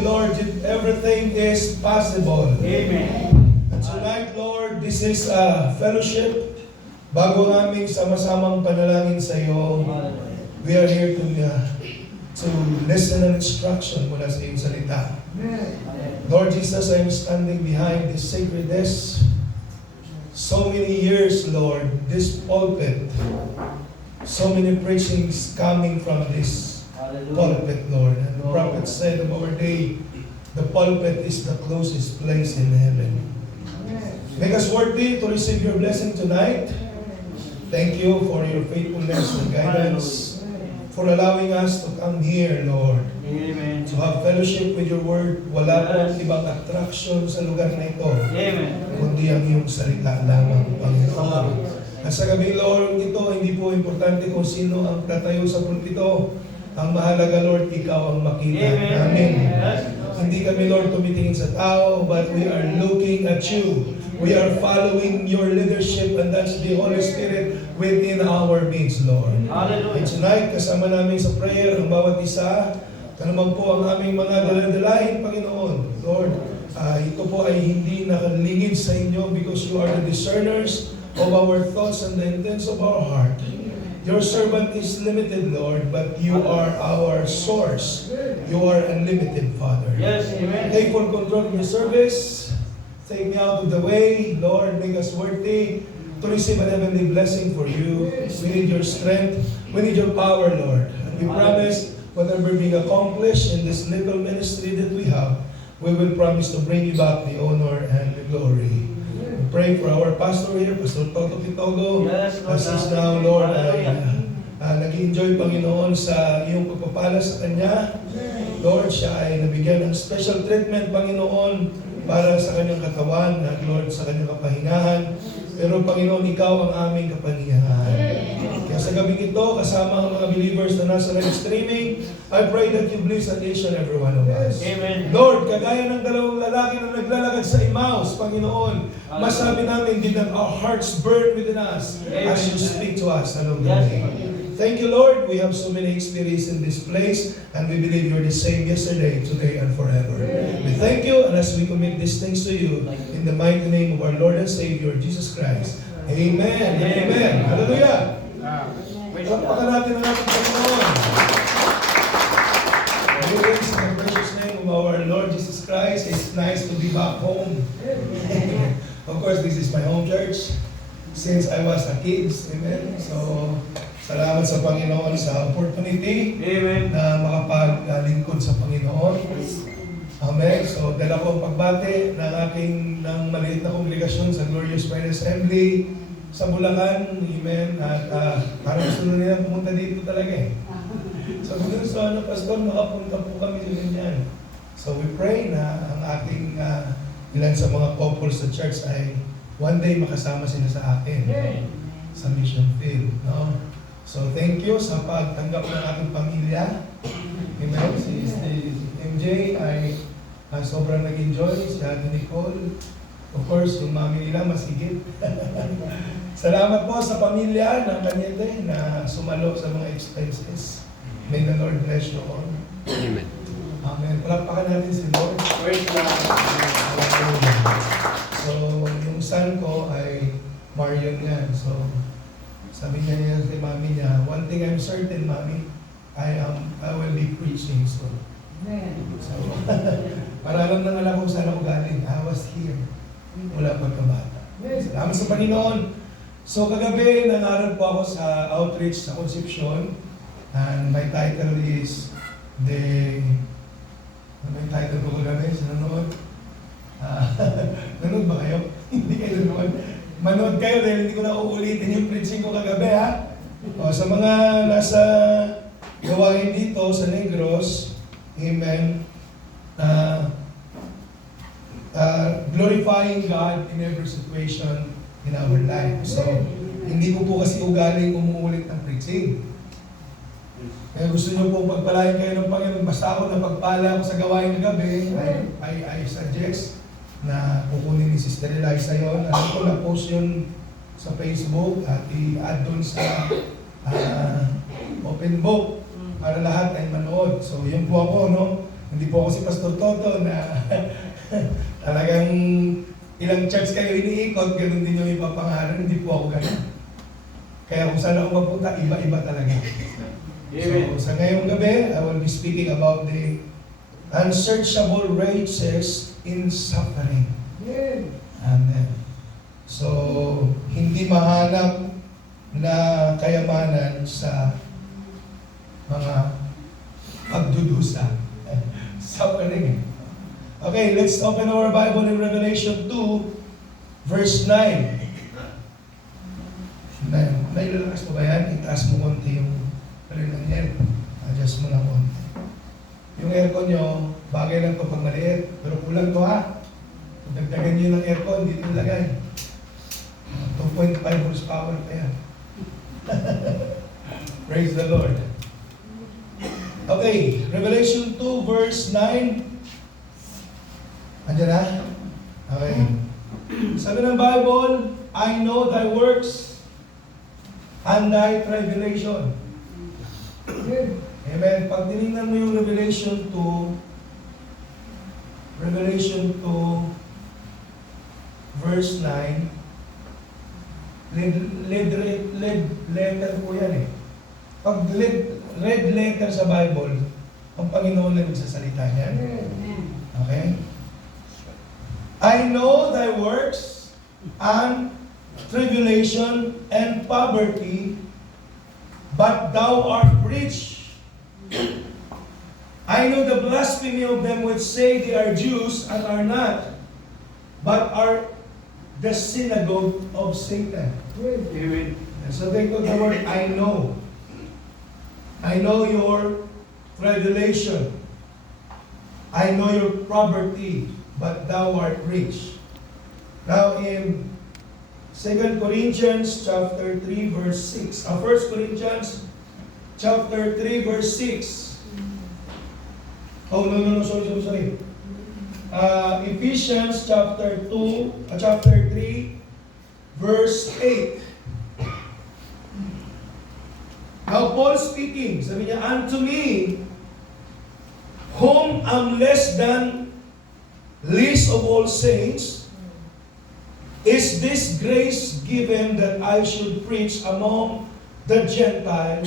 with Lord, everything is possible. Amen. And tonight, Lord, this is a fellowship. Bago ang aming sama-samang panalangin sa iyo, we are here to listen and instruction mula sa iyong salita. Lord Jesus, I am standing behind this sacred desk. So many years, Lord, this pulpit, so many preachings coming from this pulpit, Lord. And the prophet said of our day, the pulpit is the closest place in heaven. Make us worthy to receive your blessing tonight. Thank you for your faithfulness and guidance, for allowing us to come here, Lord. Amen. To have fellowship with your word. Wala pong ibang attraction sa lugar na ito, Amen. kundi ang iyong salita lamang, Panginoon. At sa gabi, Lord, ito, hindi po importante kung sino ang tatayo sa pulpito. Ang mahalaga, Lord, ikaw ang makita namin. Hindi kami, Lord, tumitingin sa tao, but we are looking at you. We are following your leadership, and that's the Holy Spirit within our midst, Lord. Hallelujah. And tonight, kasama namin sa prayer ang bawat isa. Naman po ang aming mga daladalahin, Panginoon. Lord, ito po ay hindi nakalingid sa inyo because you are the discerners of our thoughts and the intents of our heart. Your servant is limited, Lord, but you are our source. You are unlimited, Father. Yes, amen. Take full control of your service. Take me out of the way. Lord, make us worthy to receive an heavenly blessing for you. We need your strength. We need your power, Lord. And we promise, whatever being accomplished in this little ministry that we have, we will promise to bring you back the honor and the glory. We pray for our pastor here, Pastor Toto Pitogo. Yes, Lord. As is now, Lord, nag-enjoy, Panginoon, sa iyong pagpapala sa kanya. Lord, siya ay nabigyan ng special treatment, Panginoon, para sa kanyang katawan at, Lord, sa kanyang kapahingahan. Pero, Panginoon, ikaw ang aming kapanihan. Kaya sa gabing ito, kasama ang mga believers na nasa live streaming, I pray that you bless each and every one of us. Amen. Lord, kagaya ng dalawang lalaki na naglalakad sa Emmaus, Panginoon, masabi namin din that our hearts burn within us as you speak to us along the way. Thank you, Lord. We have so many experiences in this place, and we believe you're the same yesterday, today, and forever. We thank you, and as we commit these things to you, in the mighty name of our Lord and Savior, Jesus Christ. Amen. Amen. Hallelujah. Pagpakan natin ang ating Panginoon. Praise in the precious name of our Lord Jesus Christ. It's nice to be back home. Of course, this is my home church since I was a kid. Amen. So, salamat sa Panginoon sa opportunity na makapaglingkod sa Panginoon. Amen. So, dala ko ang pagbati ng maliit na kongregasyon sa Glorious Fire Assembly sa Bulacan. Amen. At parang gusto na nila pumunta dito talaga eh. So, gusto na, Pastor, makapunta po kami sa ganyan. So, we pray na ang ating ilan sa mga couples sa church ay one day makasama sila sa akin sa mission field. No? So, thank you sa pagtanggap ng ating pamilya. Amen. Si MJ ay sobrang nag-enjoy. Si Ate Nicole. Of course, yung mami nila mas higit. Salamat po sa pamilya ng Cañete na sumalo sa mga expenses. May the Lord bless you all. Amen. Amen. Palakpakan natin si Lord. Praise God. So, yung son ko ay Marion yan. So, sabi niya kay mami niya, one thing I'm certain, mami, I will be preaching soon. So, para alam ng alam kung saan ako galing, I was here. Mula pagkabata. Salamat sa Panginoon. So, kagabi, nangarap po ako sa outreach sa Concepcion. And my title is may title ko kagabi sa nanood. Nanood ba kayo? Hindi kayo nanood. Manood kayo dahil hindi ko na uulitin yung preaching ko kagabi, ha? O, sa mga nasa gawain dito sa Negros, amen, glorifying God in every situation in our life. So, hindi ko po kasi ugaling umuulit ng preaching. Kaya gusto nyo pong pagpalain kayo ng Panginoon, basta ako na pagpala ako sa gawain ng gabi, I suggest na kukunin ni Sister Eliza yun. Alam ko na post yun sa Facebook at i-add dun sa open book para lahat ay manood. So yun po ako, no? Hindi po ako si Pastor Toto na talagang ilang church kayo iniikot, ganun din yung ipapangalan. Hindi po ako ganun. Kaya kung saan ako magpunta, iba-iba talaga. So, sa ngayong gabi, I will be speaking about the unsearchable riches in suffering. Amen. So, hindi mahanap na kayamanan sa mga pagdudusa. Suffering. Okay, let's open our Bible in Revelation 2, verse 9. Nailalakas mo ba yan? Itaas mo konti yung air. Adjust mo na konti. Yung aircon nyo, bagay lang ito pag maliit. Pero kulang to ha. Dagdagan nyo ng aircon, dito nilagay. 2.5 horsepower pa yan. Praise the Lord. Okay, Revelation 2 verse 9. Andiyan na? Okay. Sabi ng Bible, I know thy works and thy tribulation. Amen. Pag tinignan mo yung Revelation 2 verse 9, lead letter po yan eh. Pag red letter sa Bible, ang Panginoon lang nagsasalita niyan. Okay? I know thy works and tribulation and poverty, but thou art rich. I know the blasphemy of them which say they are Jews and are not, but are the synagogue of Satan. Amen. So they put the word, I know. I know your tribulation. I know your poverty, but thou art rich. Now in 2 Corinthians chapter 3 verse 6. 1 Corinthians chapter 3 verse 6. Oh, no, sorry. Ephesians chapter 3 verse 8. Now Paul speaking, sabi niya, unto me, whom am less than least of all saints, is this grace given that I should preach among the Gentiles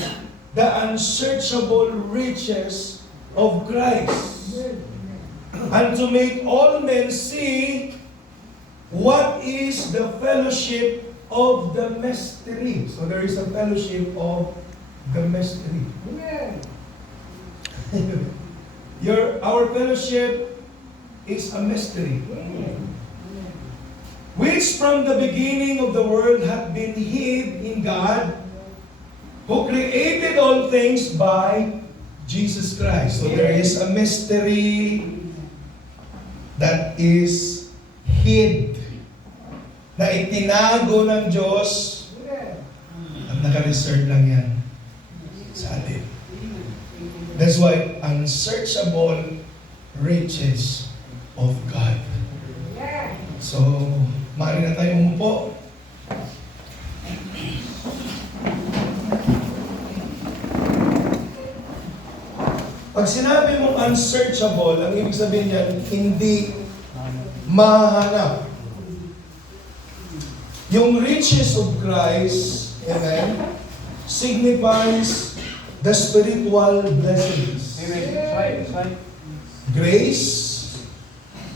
the unsearchable riches of Christ, and to make all men see what is the fellowship of the mystery. So there is a fellowship of the mystery. Our fellowship is a mystery, which from the beginning of the world hath been hid in God, who created all things by Jesus Christ. So there is a mystery that is hid, na itinago ng Diyos at naka-reserve lang yan sa atin. That's why unsearchable riches of God. So, maaari na tayo umupo. Pag sinabi mong unsearchable, ang ibig sabihin niyan, hindi mahanap. Yung riches of Christ, amen, signifies the spiritual blessings. Amen. Grace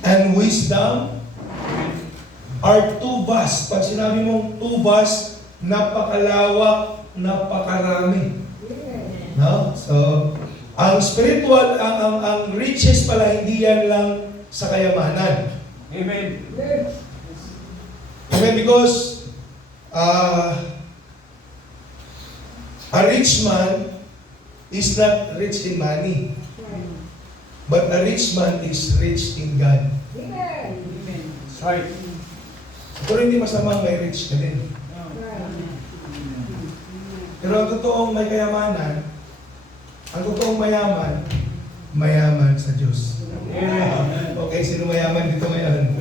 and wisdom are too vast. Pag sinabi mong too vast, napakalawak, napakarami. No? So, ang spiritual, ang riches pala, hindi yan lang sa kayamanan. Amen. Amen, because a rich man is not rich in money, but a rich man is rich in God. That's right. Pero hindi masamang may rich ka din. Pero ang totoong may kayamanan, ang totoong mayaman, mayaman sa Diyos. Amen. Okay, sino mayaman dito ngayon?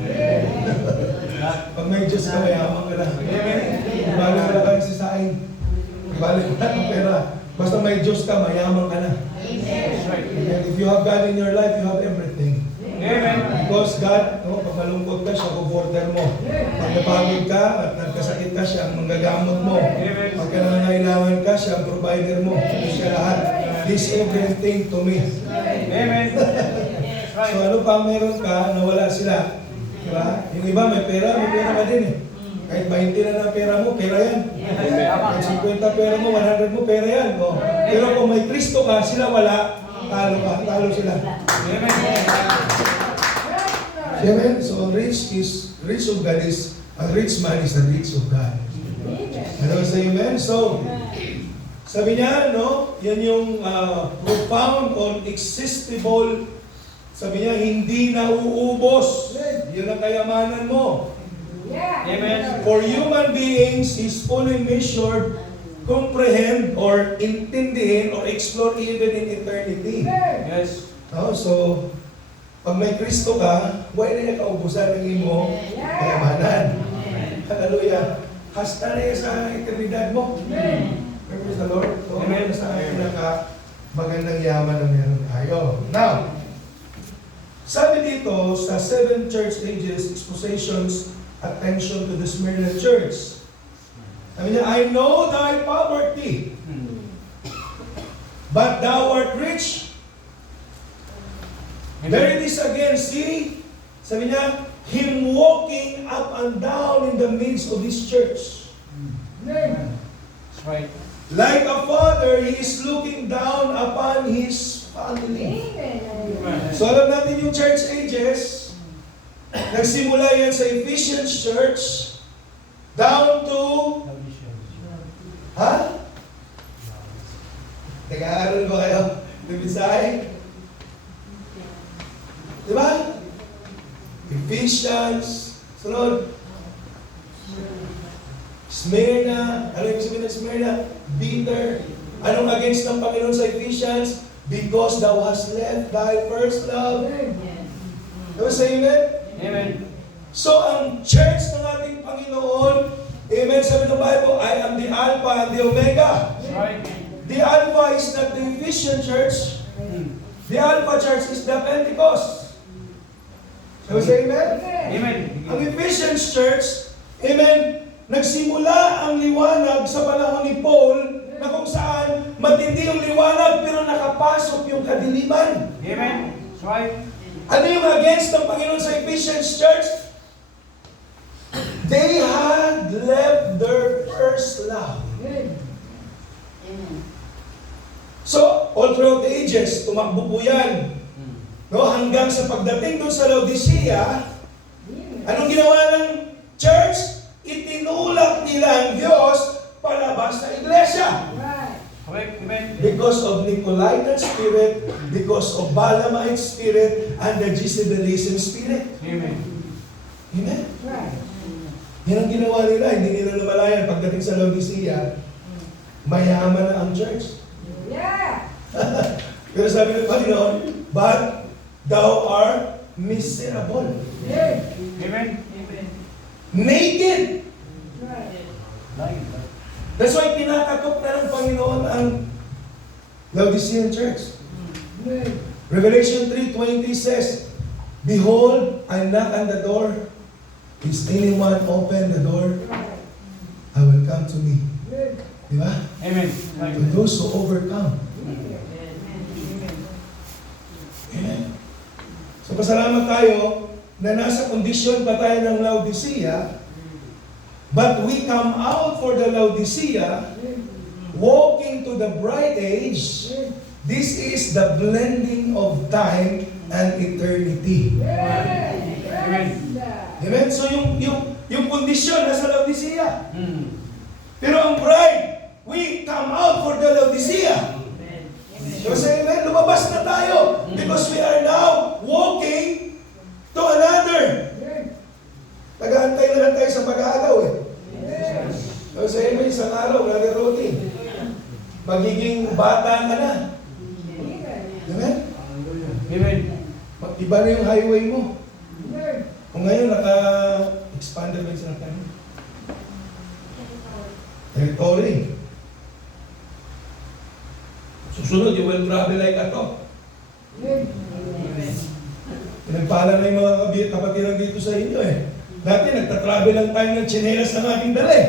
Pag may Diyos ka, mayaman ka na. Amen. Ibalik mo na kayo sa saing. Ibalik mo na ang pera. Basta may Diyos ka, mayaman ka na. That's right. And if you have God in your life, you have everything. Amen. Because God, pag malungkot ka, siya comforter mo. Pag napagod ka at nagkasakit ka, siya ang manggagamot mo. Pag nangangailangan ka, siya ang provider mo. Ito siya lahat. This everything to me. Amen. That's So right. ano pa meron ka na wala sila? Diba? Yung iba may pera ka din eh. Kahit 20 na pera mo, pera yan. Tama. Kahit 50 pera mo, 100 mo, pera yan. Oh. Pero kung may Kristo ka, sila wala, talo ka, talo sila. Amen. Amen? So rich of God is, a rich man is the rich of God. Ano sa amen? So, sabi niya, no, yan yung profound or existable, sabi niya, hindi nauubos. Yan ang kayamanan mo. Amen. For human beings is fully measured, comprehend, or intindihin, or explore even in eternity. Yes. No? So, pag may Kristo ka, why na niya kaubusan ng imo kayamanan? Hallelujah. Hasta na yan sa eternidad mo. Praise the Lord. So, Amen. sa pinaka magandang yaman na meron tayo. Now, sabi dito sa 7 church ages, expositions, attention to the Smyrna church. Sabi niya, I know thy poverty, but thou art rich. There it is again, see? Sabi niya, him walking up and down in the midst of this church. That's right. Like a father, he is looking down upon his family. So alam natin yung church ages, nagsimula yan sa Ephesians church, down to, ha? Nag-aaral ko kayo, Bibisay? Diba? Ephesians, sunod, Smyrna, ano yung sabihin ng Smyrna? Bitter. Anong against ng Panginoon sa Ephesians? Because thou hast left thy first love. Diba sa amen? Amen. So ang church ng ating Panginoon, amen, sabi ng Bible, I am the Alpha and the Omega. That's right. The Alpha is not the Ephesian church. The Alpha church is the Pentecost. So say amen? Amen. Ang Ephesian church, amen, nagsimula ang liwanag sa panahon ni Paul na kung saan matindi yung liwanag pero nakapasok yung kadiliman. Amen. That's right. Ano yung against ng Panginoon sa Ephesians church? They had left their first love. So, all throughout the ages, tumakbo po yan. No, hanggang sa pagdating doon sa Laodicea, anong ginawa ng church? Itinulak nila ang Diyos palabas sa iglesia. Correct. Amen. Because of Nicolaitan spirit, because of Balaamite spirit, and the Jezebelisim spirit. Amen. Amen? Yan ang ginawa nila, hindi nila lumalayan. Pagdating sa Laodicea, mayaman na ang church. Pero sabi ng Panginoon, but thou art miserable. Amen. Naked. Lying. That's why pinakatok na ng Panginoon ang Laodicean church. Revelation 3:20 says, behold, I knock on the door. Is anyone open the door? I will come to me. Di ba? Amen. To those who overcome. Amen. So pasalamat tayo na nasa kondisyon pa tayo ng Laodicea, but we come out for the Laodicea, walking to the bright age. This is the blending of time and eternity. Amen. Amen? So yung kondisyon nasa Laodicea. Pero ang bride, we come out for the Laodicea. So say amen, lumabas na tayo because we are now walking to another. Nag-aantay na lang tayo sa pag-aalaw eh. So say amen, isang araw, nag-routine. Magiging bata ka na. Amen? Amen. Iba na yung highway mo. Kung ngayon, naka-expanded ba yung tayo? Territory. Susunod, you will travel like ato. Pinagpala na yung mga kapatiran dito sa inyo eh. Dati nagtatravel lang tayo ng tsinelas ng ating dali.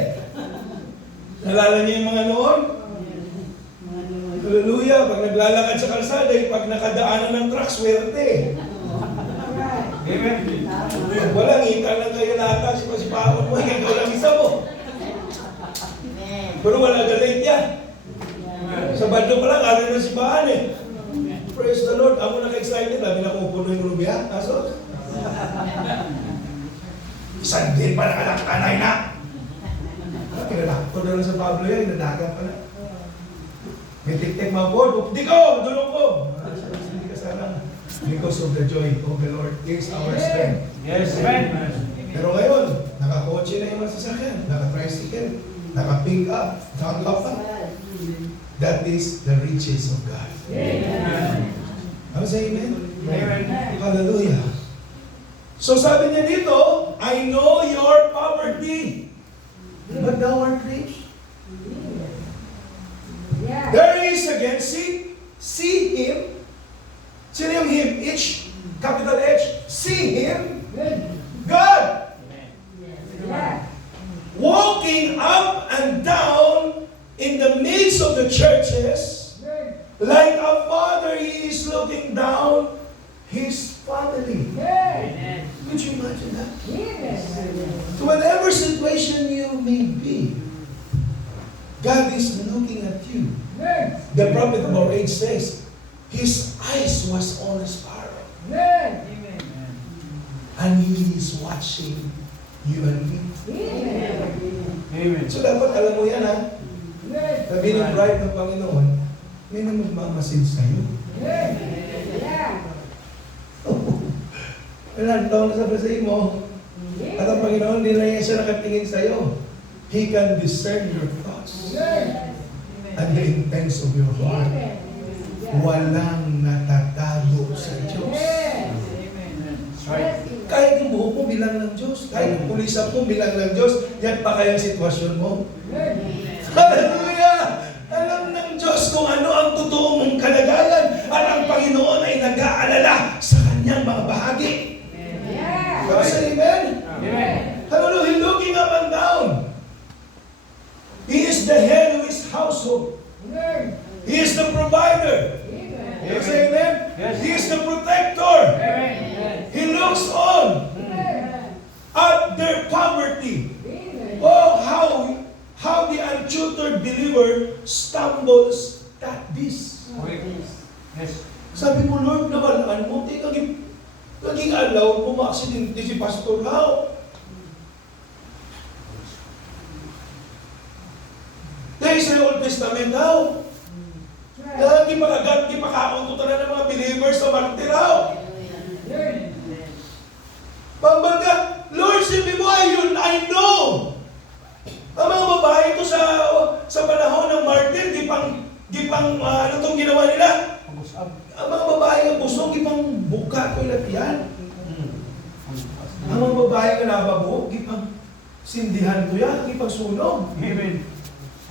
Nalala niyo yung mga noon? Hallelujah! Pag naglalakad sa kalsada, pag nakadaanan ng truck, swerte. Amen. Pag wala, ngita lang kayo lahat, sipa-sipaon mo, ikaw lang isa mo. Pero wala galit yan. Sa bando pa lang, araw na sipahan eh. Praise the Lord. Ako naka-excited, labi na kumupuno yung lubiya. Aso? Isang din pa na anak tanay na. Kinalakot ko na lang sa Pablo yan, inadagan pa na. May tik-tik mga board, di ko, dulong ko. Hindi ka sana. Because of the joy of the Lord is our strength. Yes, amen. Pero ngayon, naka-kotse na yung mga sasakyan, naka-tricycle, naka-pick up, naka-up up. That is the riches of God. Amen. Ano sa amen? Amen. Hallelujah. So sabi niya dito, I know your poverty, but thou art rich. There is again, see him. Sino yung him? H, capital H. See him. God. Walking up and down in the midst of the churches, like a father, he is looking down his family. Could you imagine that? So whatever situation you may be, God is looking at you. The prophet of our age says, his eyes was on a sparrow. And he is watching you and me. Amen. So dapat alam mo yan ha. Sabi ng bride ng Panginoon, may na magmamasid sa'yo. Ilan taon na sabi sa mo, at ang Panginoon, hindi lang yan siya nakatingin sa'yo. He can discern your thoughts and the intents of your heart. Walang natatago sa Diyos. That's right. Kahit yung buhok mo bilang ng Diyos, kahit yung pulisan mo bilang ng Diyos, yan pa kaya ang sitwasyon mo. Hallelujah! Alam ng Diyos kung ano ang totoo mong kalagayan at ang Panginoon ay nag-aalala sa kanyang mga bahagi. Sabi sa amen? Amen. Hallelujah! Looking up and down. He is the head of his household. He is the provider. You say amen? Yes. He is the protector. Amen. He looks on at their poverty. Oh, how the untutored believer stumbles at this. Yes. Sabi mo, Lord, nawalaan mo, naging alaw mo ma-aksidente si Pastor How? There is the Old Testament how? Di pa kaunto na ng mga believers sa martir how? Pambal ka, Lord, sabi mo, I know. Ang mga babae ito sa panahon ng martir, di pang ano itong ginawa nila? Ang mga babae ng busog, di pang buka ko ilatiyan. Ang mga babae nga nababo, di pang sindihan ko yan, di pang sunog. Amen.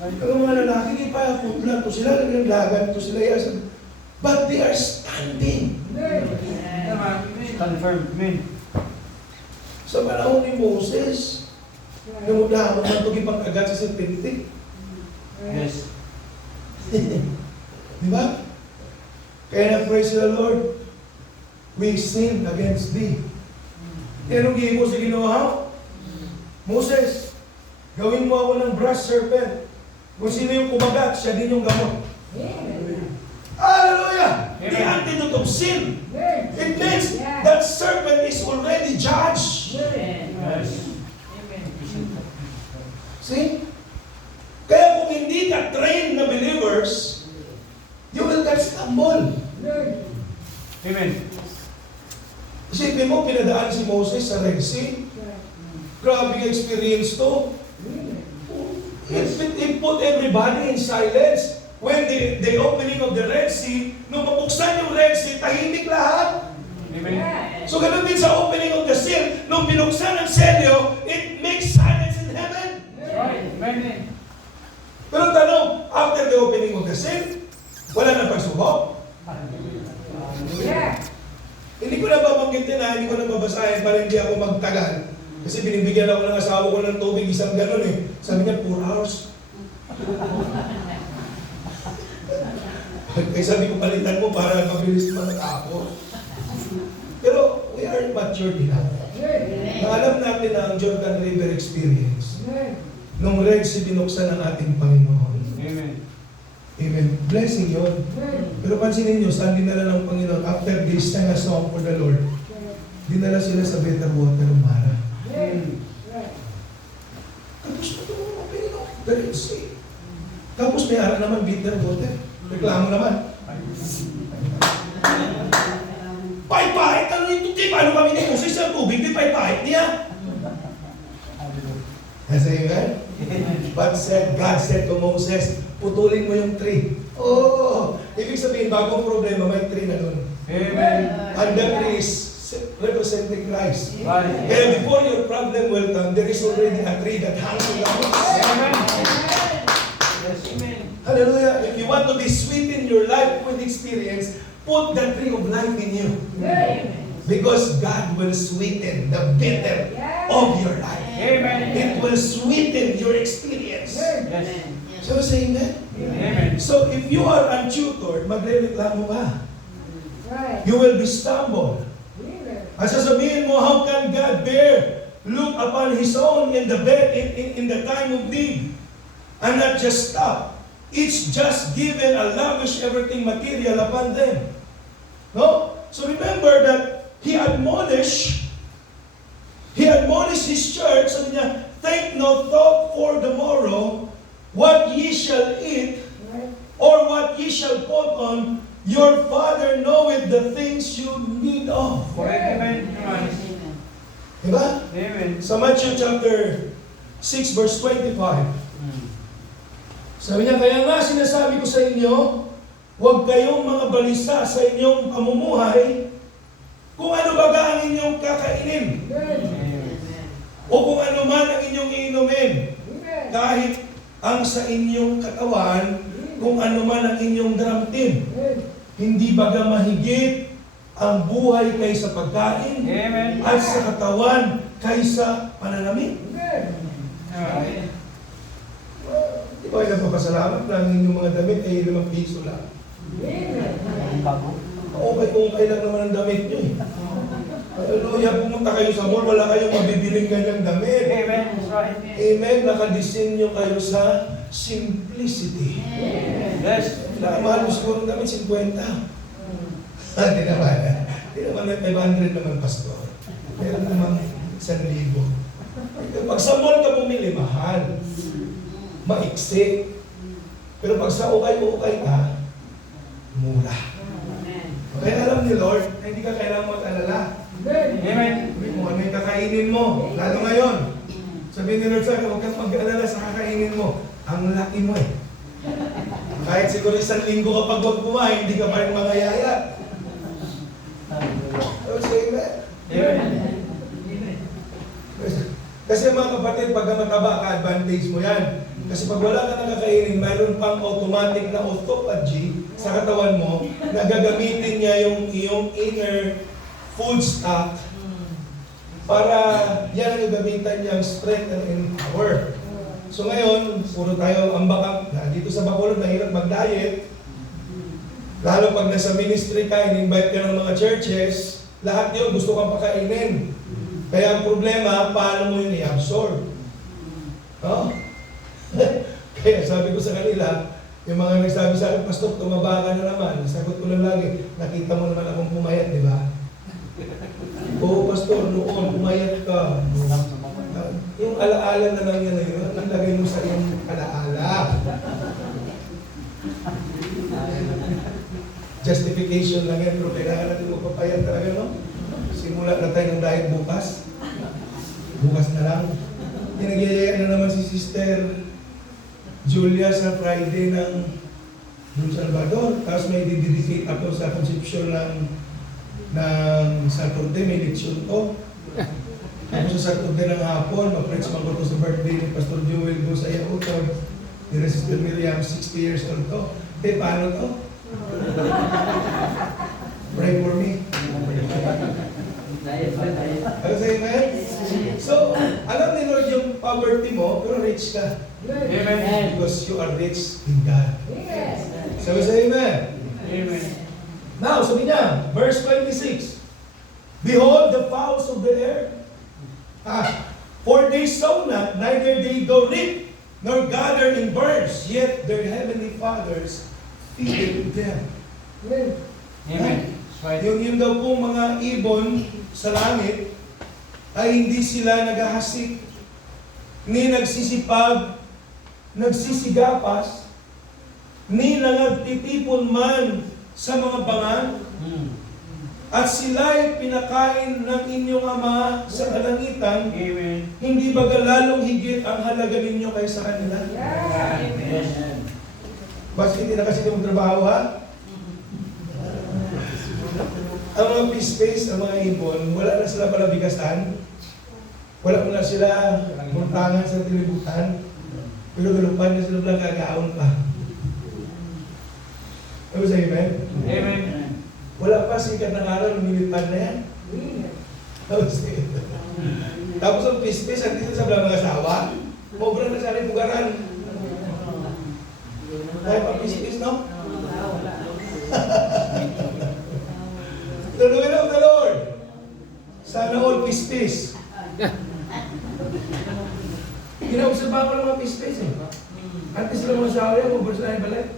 Ang mga lalaki, di pa putlan to sila, naglagan to sila. But they are standing. Confirmed. Amen. Sa panahon ni Moses, namudahon man ito ipang agad sa serpente. Yes. Di ba? Kaya na-praise the Lord, we sinned against thee. Kaya nung gihin mo sa ginawa, Moses, gawin mo ako ng brass serpent. Kung sino yung kumagat, siya din yung gamot. Hallelujah! The antidote of sin. It means that serpent is already judged. Yes. See? Kaya kung hindi ka trained na believers, you will get stumble. Amen. Isipin mo, pinadaan si Moses sa Red Sea. Grabe yung experience to. It put everybody in silence. When the opening of the Red Sea, nung mabuksan yung Red Sea, tahimik lahat. Amen. So ganun din sa opening of the seal, nung binuksan ang selyo, it makes silence in heaven. That's right. Amen. Pero tanong, after the opening of the seal, wala na ba subok. Hindi ko na babanggitin na, hindi ko na babasahin para hindi ako magtagal. Kasi binibigyan ako ng asawa ko ng tubig, isang gano'n eh. Sabi niya, 4 hours. Kaya sabi ko, palitan mo para mabilis matapos. Pero we are matured enough. Na alam natin na ang Jordan River experience, nung Red Sea binuksan ng ating Panginoon. Amen. Amen. Blessing yun. Pero pansinin nyo, saan dinala ng Panginoon? After they sang a song for the Lord, dinala sila sa better water ng Mara. Tapos na ito, Panginoon, the Red Sea. Tapos may ara naman bitter water. Reklamo naman. Pahit-pahit, ano ito? Paano kami ni Moses sa tubig? Di pahit-pahit niya. Kasi yun, but God said to Moses, putulin mo yung tree. Oh, ibig sabihin, bagong problema, may tree na doon. Amen. And that tree is representing Christ. Amen. Kaya before your problem will come, there is already a tree that hangs in the house. Amen. Yes, amen. Hallelujah. If you want to be sweet in your life with experience, put the tree of life in you. Because God will sweeten the bitter of your life. Amen. It will sweeten your experience. Yes. So say amen. Amen. So if you are untutored, magre-reklamo ka. You will be stumbled. At sasabihin mo, how can God bear look upon His own in the bed in the time of need and not just stop? It's just given a lavish everything material upon them. No? So remember that He admonished His church, sabi niya, take no thought for the morrow, what ye shall eat, or what ye shall put on, your Father knoweth the things you need of. Correct. Amen. Diba? Amen. Sa Matthew chapter 6 verse 25, sabi niya, kaya nga sinasabi ko sa inyo, huwag kayong mga balisa sa inyong pamumuhay kung ano baga ang inyong kakainin o kung ano man ang inyong iinumin. Kahit ang sa inyong katawan, kung ano man ang inyong daramtin. Hindi baga mahigit ang buhay kaysa pagkain Amen. at sa katawan kaysa pananamit. Amen. Di ba kayo nagpapasalamat na ang inyong mga damit ay 5 piso lang? Okay kung kailan naman ang damit nyo eh. Hallelujah, pumunta kayo sa mall, wala kayong mabibiling ganyang damit. Amen. That's right. Amen, nakadesenyo kayo sa simplicity. Yes. Mahal mo siguro ng damit, 50. Hindi naman. Hindi naman may 500 naman, pastor. Meron naman 1,000. Pag sa mall ka bumili, mahal. Maiksi. Pero pag sa ukay-ukay ka, mura. Kaya alam ni Lord, na hindi ka kailangan mag-alala. Amen. Kung ano yung kakainin mo, lalo ngayon. Sabihin ni Lord sa akin, huwag kang mag-alala sa kakainin mo. Ang laki mo eh. Kahit siguro 1 linggo kapag huwag kumain, hindi ka pa rin mangayaya. So, say amen. Amen. Kasi mga kapatid, pag mataba ka, advantage mo yan. Kasi pag wala ka nakakainin, mayroon pang automatic na autophagy sa katawan mo na gagamitin niya yung iyong inner food stock para yan ang gagamitan niyang strength and power. So ngayon, puro tayo ambak dito sa Bacolod, mahirap mag-diet. Lalo pag nasa ministry ka, in-invite ka ng mga churches, lahat yun gusto kang pakainin. Kaya ang problema, paano mo yun i-absorb? Oh? Kaya sabi ko sa kanila, yung mga nagsabi sa akin, Pastor, tumaba ka na naman. Sagot ko lang lagi, nakita mo naman akong pumayat, di ba? Oo, Pastor, noon, pumayat ka. Yung alaala na lang yan na yun, ilagay mo sa iyong alaala. Justification lang yan, pero kailangan natin magpapayat talaga, no? Simula na tayo ng diet bukas. Bukas na lang. Pinagyayaya na naman si Sister Julia sa Friday ng Salvador. Tapos may didedicate ako sa conception ng Saturday, may leksyon to. Tapos sa Saturday ng hapon, ma-preach man ko to sa birthday ni Pastor Joel doon sa Yautod. Ni Sister Miriam, 60 years old to. Paano to? mo, pero rich ka. Amen. Because you are rich in God. Sabi sa amen. Amen. Now, sabi niya, verse 26. Behold the fowls of the air. For they sow not, neither they do reap, nor gather in barns, yet their heavenly fathers feedeth them. Amen. That's right. Yung daw pong mga ibon sa langit ay hindi sila naghahasik, ni nagsisipag, nagsisigapas, ni nagtitipon man sa mga bangan, at sila ay pinakain ng inyong Ama sa kalangitan, Amen. hindi ba lalong higit ang halaga ninyo kaysa kanila? Yes. Bakit hindi na kasi magtrabaho, ha? Ang mga fish space, ang mga ibon, wala na sila para bigasan. Wala mo na sila muntangan sa tilibutan. Pero galupan na sila lang kagaon pa. Ano sa amen? Amen. Wala pa sikat ng araw, lumilipad na yan. Tapos ang fish space, ang dito sa mga asawa, pobre na sa aling pugaran. Kaya pa fish space, no? The will of the Lord. Sana all peace. Ginaobserba ko ng mga peace eh. At least lang mga sawa yan, mabos na yung balik.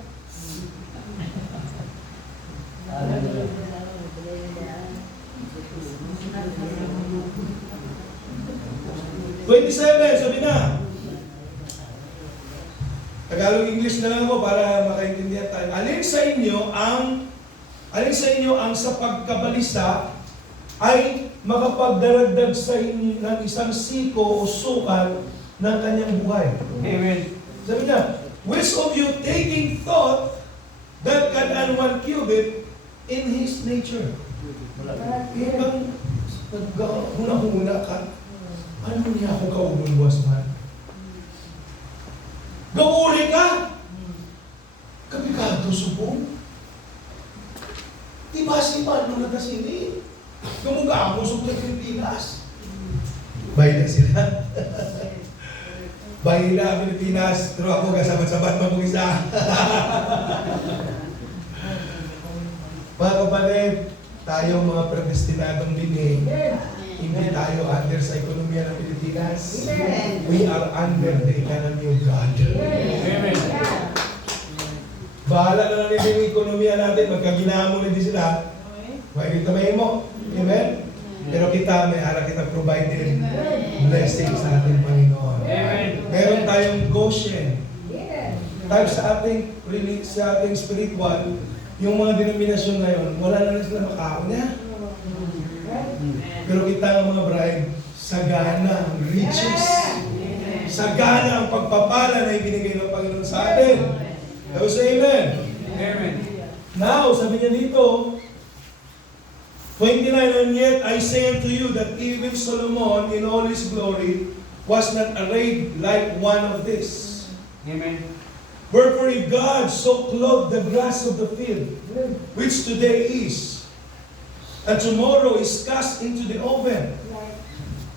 Sabi na. Tagalog English na lang ako para makaintindihan tayo. Alin sa inyo ang sa pagkabalisa ay makapagdaragdag sa inyo ng isang siko o sukat ng kanyang buhay. Amen. Sabi niya, which of you taking thought that can add 1 cubit in his nature? Ibang huna-huna ka, ano niya ako kaubulwas man? Gawuri ka! Kabigado subong. Diba si Mano na kasini? Gumuga ako sa Pilipinas. Bayi na sila. Bayi na Pilipinas, pero ako kasabat-sabat mo isa. Mga kapatid, tayo mga predestinadong bini, hindi tayo under sa ekonomiya ng Pilipinas. We are under the economy of God. Amen. Bahala na lang nito yung ekonomiya natin, magkaginamo na din sila. May tamay mo. Amen? Pero kita, may ara kita provided blessings sa ating Panginoon. Amen. Meron tayong Goshen. Tayo sa ating spiritual, yung mga denominasyon na yun, wala na sila makaon niya. Pero kita ang mga bride, sagana ang riches. Sagana ang pagpapala na ibinigay ng Panginoon sa atin. Tapos amen. Amen. Now, sabi niya dito, 29, and yet I say unto you that even Solomon in all his glory was not arrayed like one of this. Amen. Wherefore if God so clothed the grass of the field, which today is, and tomorrow is cast into the oven,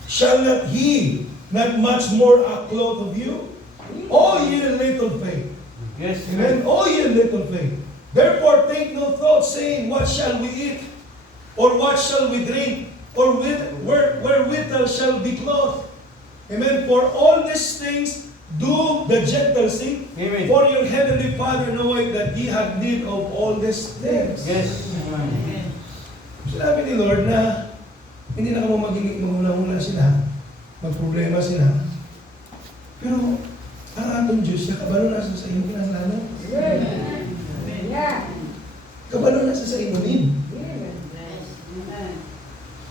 shall not he not much more clothe of you? O ye little faith. Yes. Amen. O ye little faith. Therefore take no thought, saying, what shall we eat? Or what shall we drink? Or wherewithal shall be clothed? Amen. For all these things do the Gentiles seek. Amen. For your heavenly Father knoweth that ye have need of all these things. Yes. Amen. Sinabi ni Lord na hindi na kamo magiging mahula-hula sila, magproblema sila. Pero ang atong Diyos, kabalo na sa inyo kinahanglan. Kabalo na sa inumin.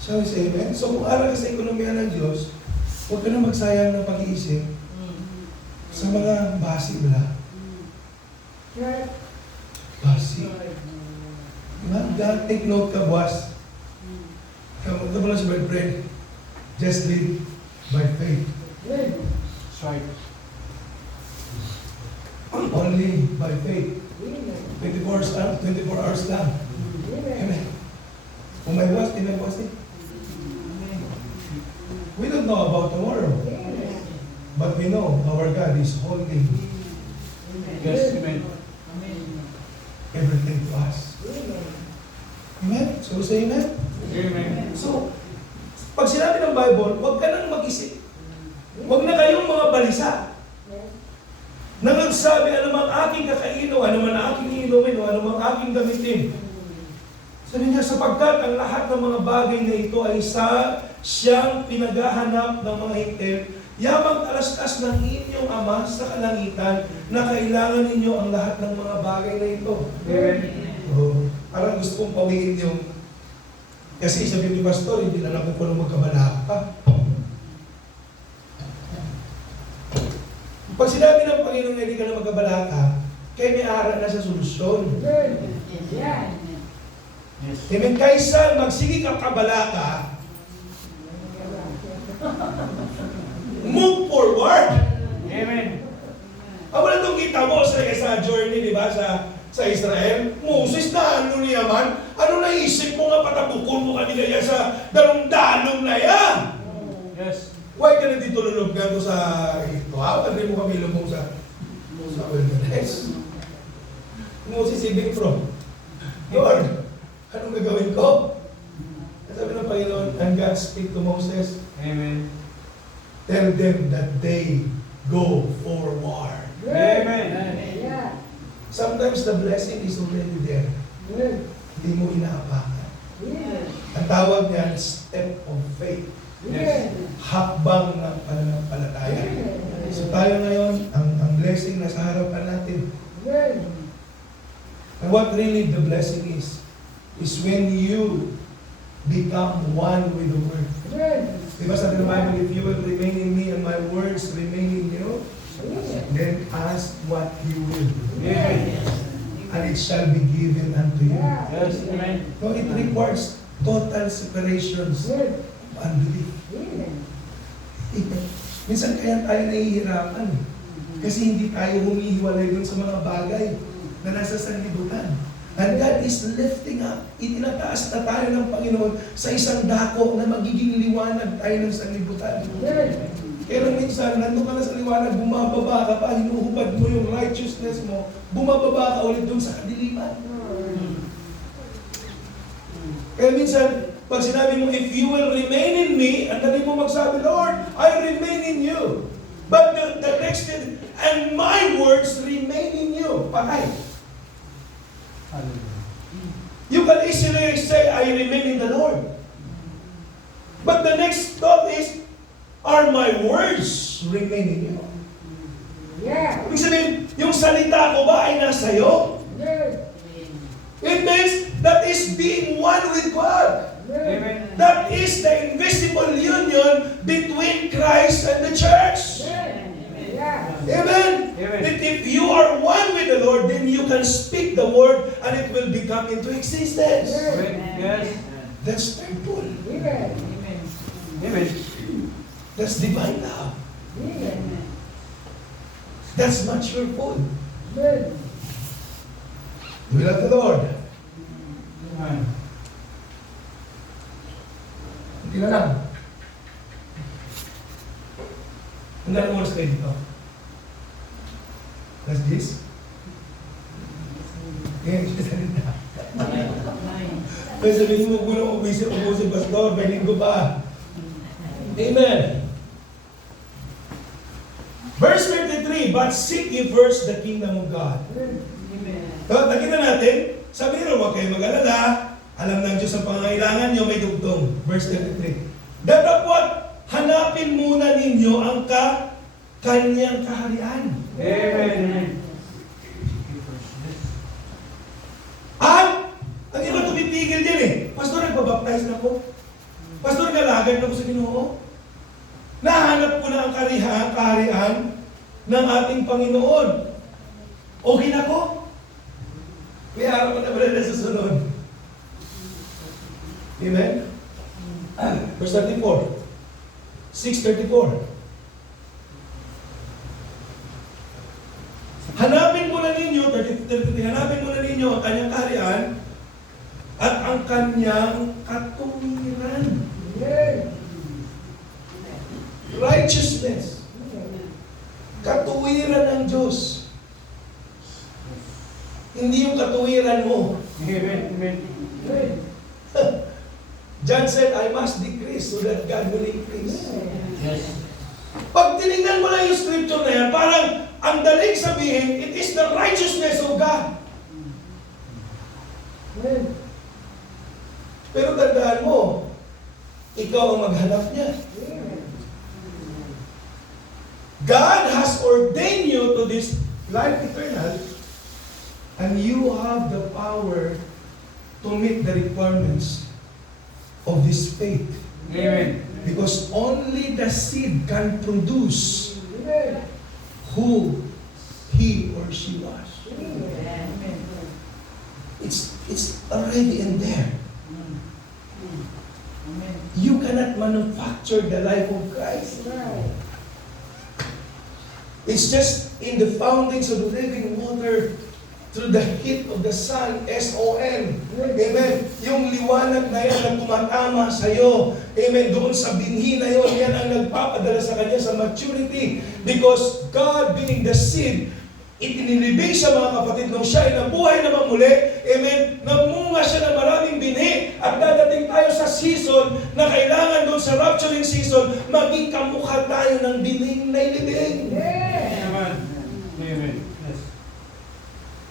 Shall we say amen? So kung aral ka sa ekonomiya ng Diyos, huwag ka na magsayang ng pag-iisip sa mga basi wala. Basi. God, take note ka, boss. Ito mo lang sa bread. Just live by faith. That's right. Only by faith. 24 hours lang. Amen. Kung may was, di may was eh. We don't know about tomorrow. But we know our God is holding Yes, amen. everything to us. Amen? So say amen? Amen. So, pag sinabi ng Bible, huwag ka nang mag-isip. Huwag na kayong mga balisa. Na nagsabi, ano mang aking kakain o ano man aking inumin o ano mang aking gamitin. Sabi niya, sapagkat ang lahat ng mga bagay na ito ay siyang pinaghahanap ng mga hintil, yamang talastas ng inyong Ama sa kalangitan na kailangan ninyo ang lahat ng mga bagay na ito. Amen. So, parang gusto kong pawiin yung kasi sabi ni Pastor, hindi na lang ko kung magkabalaka pa. Pag sinabi ng Panginoon hindi ka na magkabalaka, kaya may aral na sa solusyon. Yes. Amen. Kaysa magsige ka kabalaka, move forward. Amen. Ang wala itong kita mo sa journey, di ba, sa Israel. Moses na ano niya man, ano naisip mo nga patabukon mo kami kaya sa dalong-dalong na yan? Yes. Why ka na dito lulog ka sa ito? Hindi mo kami lumong sa wilderness. Moses ibig from, Lord, anong gagawin ko? Sabi ng Panginoon, and God speak to Moses, Amen. tell them that they go forward. Amen. Sometimes the blessing is already there. Hindi mo inaapakan. Ang tawag niyan, step of faith. Yes. Hakbang ng pananampalataya. So tayo ngayon, ang blessing na sa harapan natin. And what really the blessing is when you become one with the Word. Diba sabi ng Bible, if you will remain in me and my words remain in you, then ask what you will, Amen. and it shall be given unto you. Yes, amen. No, it requires total separations, unbelief. Minsan kaya tayo nahihirapan kasi hindi tayo humihiwalay dun sa mga bagay na nasa sanlibutan. And God is lifting up, itinataas na tayo ng Panginoon sa isang dako na magiging liwanag tayo ng sanlibutan. Kaya nung minsan, nandun ka na sa liwanag, bumababa ka pa, hinuhubad mo yung righteousness mo, bumababa ka ulit dun sa kadiliman. Kaya minsan, pag sinabi mo, if you will remain in me, ang dali mo magsabi, Lord, I remain in you. But the next thing, and my words remain in you. Patay. Hallelujah. You can easily say, I remain in the Lord. But the next thought is, are my words remain in you? Ibig sabihin, yung salita ko ba ay nasa iyo? It means that is being one with God. Amen. That is the invisible union between Christ and the church. Amen. Amen. That if you are one with the Lord, then you can speak the word and it will become into existence. Amen. Yes. That's temple. Amen. That's divine love. That's mature food. We love the Lord. Amen. Hindi na lang. Hanggang oras kayo dito. That's this. Ngayon, siya salita. Kaya sabihin mo kung ubusin, Pastor, may linggo pa. Amen. Verse 53, but seek ye first the kingdom of God. So, nakita natin, sabi nyo, huwag kayo mag-alala, alam ng Diyos ang pangangailangan nyo, may dugtong. Verse 33. Datapwat, hanapin muna ninyo ang kanyang kaharian. Amen. At, ang iba tumitigil din eh. Pastor, nagbabaptize na ako. Pastor, nalagad na ako sa Ginoo. Nahanap ko na ang kaharian ng ating Panginoon. Okay na ko. May araw ko na pala na susunod. Amen? Verse 34. 6:34. Hanapin muna ninyo, 33, hanapin muna ninyo ang kanyang kaharian at ang kanyang katuwiran. Righteousness. Katuwiran ng Diyos. Hindi yung katuwiran mo. Amen. Amen. John said, I must decrease so that God will increase. Yes. Pag tinignan mo lang yung scripture na yan, parang ang daling sabihin, it is the righteousness of God. Pero tandaan mo, ikaw ang maghanap niya. God has ordained you to this life eternal, and you have the power to meet the requirements of this faith. Amen. Because only the seed can produce who he or she was. It's already in there. You cannot manufacture the life of Christ. It's just in the fountains of the living water through the heat of the sun, S-O-N. Amen. Yung liwanag na yan na tumatama sa'yo. Amen. Doon sa binhi na yun, yan ang nagpapadala sa kanya sa maturity. Because God being the seed, itinilibing siya mga kapatid nung siya ay nabuhay naman muli. Amen. Namunga siya ng maraming binhi. At dadating tayo sa season na kailangan doon sa rapturing season, maging kamukha tayo ng bining na ilibing. Amen. Amen. Yes.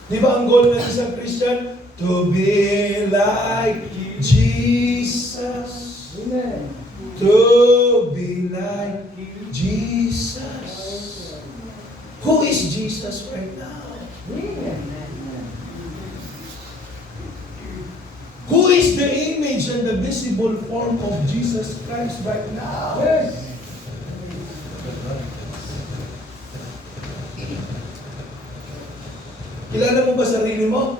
Di ba ang goal ng isang Christian? To be like Jesus. Amen. To be like Jesus. Who is Jesus right now? Who is the image and the visible form of Jesus Christ right now? Kilala mo ba sarili mo?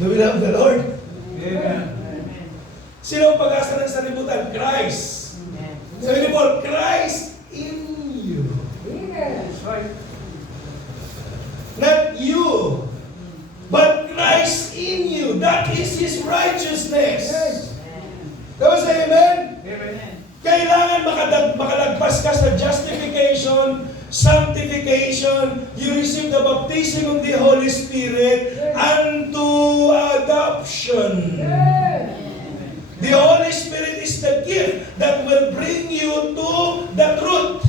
Do we love the Lord? Amen. Sino ang pag-asa ng sanlibutan? Christ. Sabi ni Paul, Christ in you. That's right. Not you, but Christ in you. That is His righteousness. Tapos say amen? Amen. Kailangan makalagpas ka sa justification, sanctification, you receive the baptism of the Holy Spirit unto adoption. The Holy Spirit is the gift that will bring you to the truth.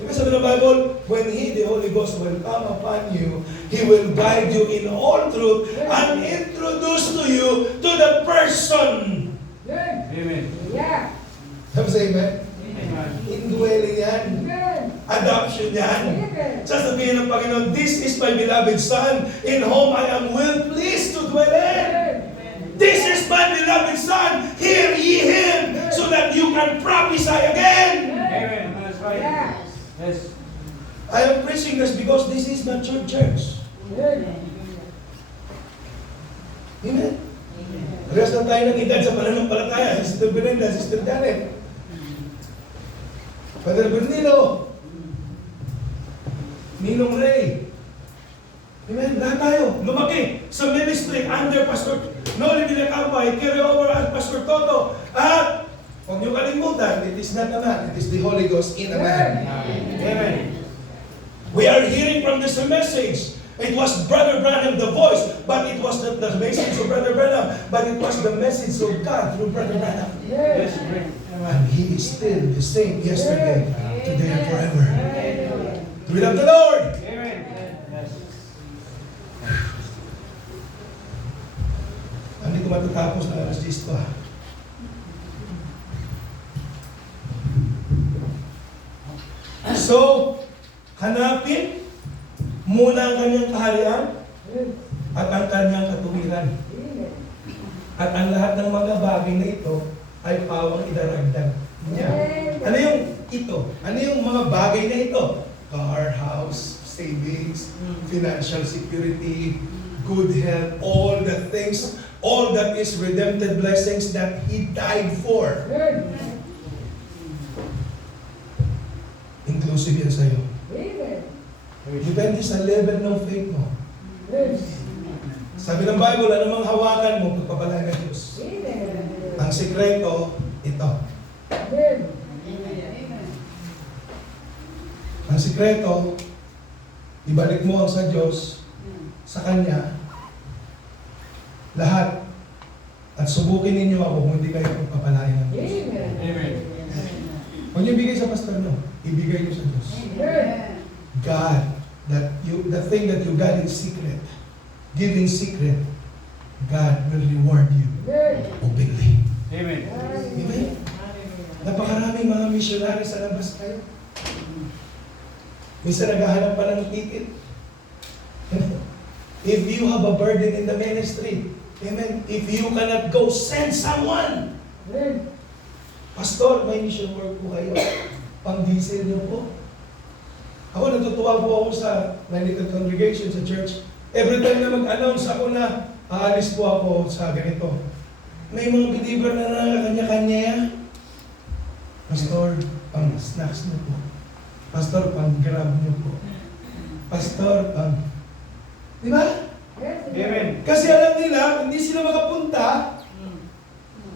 Diba sabi ng Bible, when He, the Holy Ghost, will come upon you, He will guide you in all truth and introduce to you to the person. Amen. Sabi sa amen? Amen. Indwelling yan. Adoption yan. Sasabihin ng Panginoon, this is my beloved Son, in whom I am well pleased to dwell in. This is my beloved Son, hear ye Him, so that you can prophesy again. Amen. That's right. Yes. I am preaching this because this is mature church. Amen? Rest na tayo ng edad sa pananampalataya. Sister Brenda, Sister Janet, Father Bernilo, Ninong Ray. Amen? Lahat tayo lumaki sa ministry under Pastor Noli Villacampa, carry over as Pastor Toto. At huwag niyo kalimutan, it is not a man, it is the Holy Ghost in a man. Amen. We are hearing from this message. It was Brother Branham the voice, but it was not the message of Brother Branham, but it was the message of God through Brother Branham. Yes. Amen. And He is still the same yesterday, today, and forever. Do we love the Lord? Amen. Yes. Hindi ko matatapos na alas 10 pa. So, hanapin muna ang kanyang kaharian at ang kanyang katuwiran. At ang lahat ng mga bagay na ito ay pawang idaragdag niya. Ano yung ito? Ano yung mga bagay na ito? Car, house, savings, financial security, good health, all the things, all that is redempted blessings that He died for. Inclusive yan sa'yo. Depende sa level ng faith mo. Sabi ng Bible, anumang hawakan mo, pagpapalain ng Diyos. Ang sikreto, ito. Ang sikreto, ibalik mo ang sa Diyos, sa Kanya, lahat. At subukin ninyo ako kung hindi kayo pagpapalain ng Diyos. Amen. Huwag niyo ibigay sa pastor nyo, ibigay niyo sa Diyos. God, the thing that you got in secret, give in secret, God will reward you openly. Amen. Amen? Napakaraming mga missionary sa labas kayo. Minsan naghahanap pa ng ticket. If you have a burden in the ministry, amen, if you cannot go, send someone. Pastor, may mission work po kayo. Pang-diesel niyo po. Ako, natutuwa po ako sa my little congregation sa church. Every time na mag-announce ako na aalis po ako sa ganito, may mga believer na nakakanya-kanya. Pastor, pang-snacks niyo po. Pastor, pang-grab niyo po. Pastor, di ba? Amen. Kasi alam nila, hindi sila makapunta,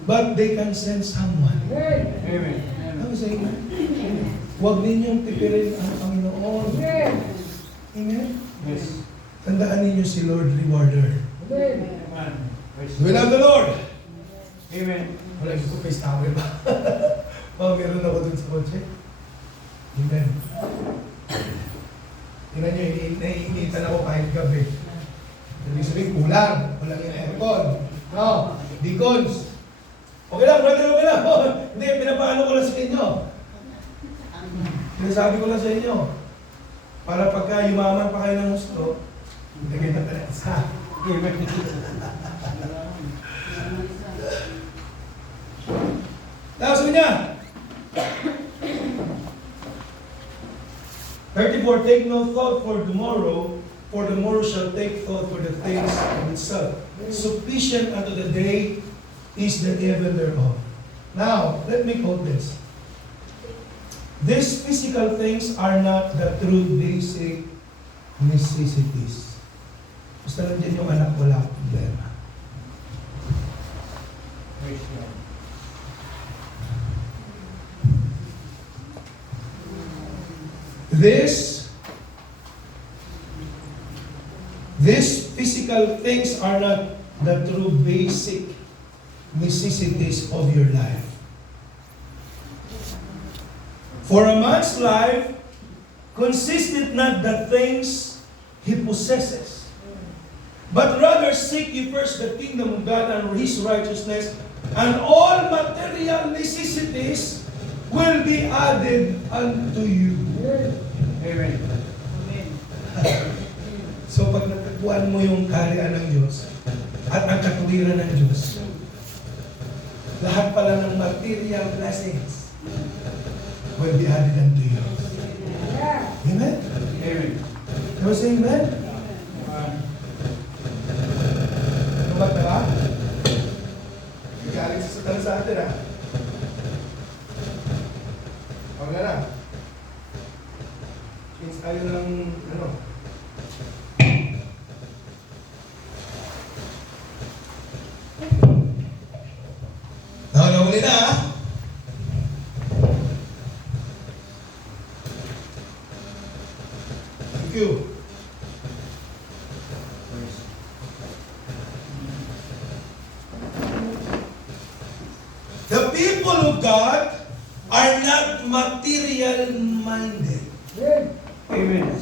but they can send someone. Amen. Ano sa inyo? Huwag ninyong tipirin ang Panginoon. Amen? Yes. Tandaan ninyo si Lord Rewarder. Amen. Praise Do we love the Lord? Amen. Wala ko face tower ba? Meron ako dun sa kotse. Amen. Tingnan nyo, naiinitan ako kahit gabi. Ibig sabihin, kulang. Kulang yung aircon. No, deacons. Okay lang, brother, okay lang. Hindi, pinapaano ko lang sa inyo. Sinasabi ko lang sa inyo. Para pagka yumaman pa kayo ng gusto, hindi kayo nakalasa. Amen. Tapos sabi niya, 34, take no thought for tomorrow shall take thought for the things of itself. Sufficient unto the day is the evil thereof. Now, let me quote this. These physical things are not the true basic necessities. Basta lang din yung anak, wala problema. Praise God. These physical things are not the true basic necessities of your life. For a man's life consisteth not the things he possesses, but rather seek ye first the kingdom of God and His righteousness, and all material necessities will be added unto you. Amen. So pag natagpuan mo yung kaharian ng Diyos at ang katuwiran ng Diyos, lahat pala ng material blessings will be added unto you. Amen? Amen. Can we say amen? Ano ba ba? Galing sa satan sa atin Wala na. Since ayaw ng Nahuli na Thank you. The people of God are not material-minded. Amen.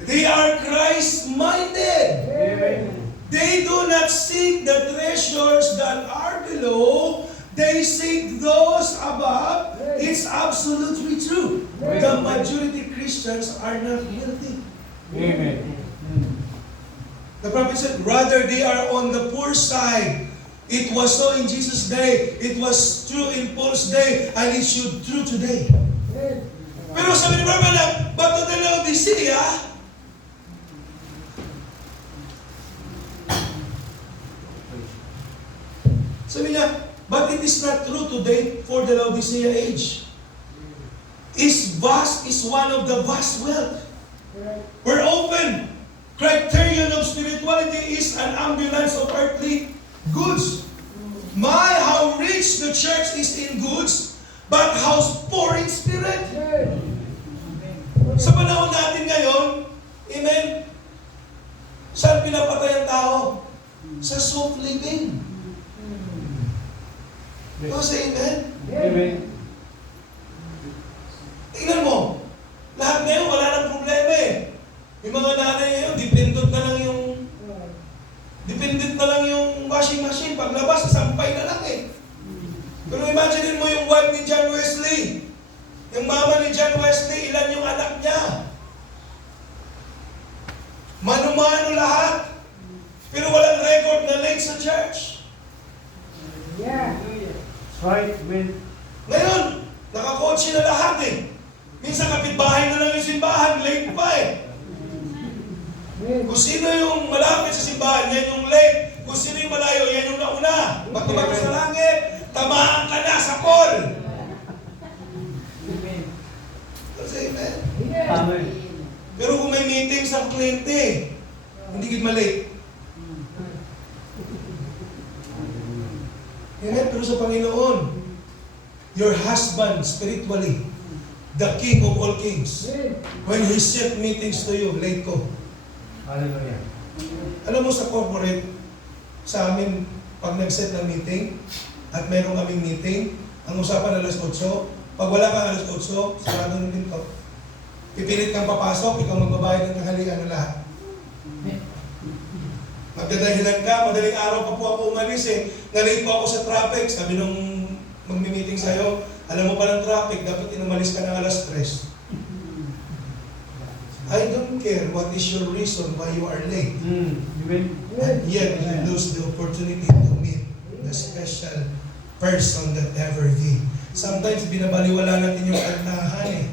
They are Christ-minded. Amen. They do not seek the treasures that are below. They seek those above. It's absolutely true. The majority Christians are not guilty. Amen. The prophet said, rather they are on the poor side. It was so in Jesus' day. It was true in Paul's day. And it should true today. Pero sabi ni Brother, but to the Laodicea, sabi niya, but it is not true today for the Laodicea age. Is one of the vast wealth. We're open. Criterion of spirituality is an ambulance of earthly goods. My, how rich the church is in goods, but house poor in spirit. Sa panahon natin ngayon, amen, saan pinapatay ang tao? Sa soft living. Kasi amen? Amen. Tingnan mo, lahat ngayon wala nang problema eh. Yung mga nanay ngayon, dependent na lang yung washing machine. Paglabas, sampay na lang eh. Pero imagine mo yung wife ni John Wesley. Yung mama ni John Wesley, ilan yung anak niya? Mano-mano lahat. Pero walang record na late sa church. That's right. Amen. Ngayon, nakakotse na lahat eh. Minsan kapitbahay na lang yung simbahan, late pa eh. Kung sino yung malapit sa simbahan, yan yung late. Kung sino yung malayo, yan yung nauna. Bato-bato sa langit, tamaan ka na sa call. Kasi, amen. Amen. Pero kung may meeting sa kliyente, hindi gid malate. Amen. Pero sa Panginoon, your husband spiritually, the King of all kings, when He set meetings to you, late ko. Hallelujah. Alam mo sa corporate, sa amin, pag nag-set ng meeting, at meron kaming meeting, ang usapan alas 8, pag wala kang alas 8, sarado ng pinto. Pipilit kang papasok, ikaw magbabayad ng tanghalian ng lahat. Magdadahilan ka, madaling araw pa po ako umalis eh. Nalate po ako sa traffic. Sabi nung magmi-meeting sa'yo, alam mo pa ng traffic, dapat inumalis ka ng alas 3. I don't care what is your reason why you are late. Amen. And yet, you lose the opportunity to meet the special person that ever be. Sometimes, binabaliwala natin yung kantahan eh.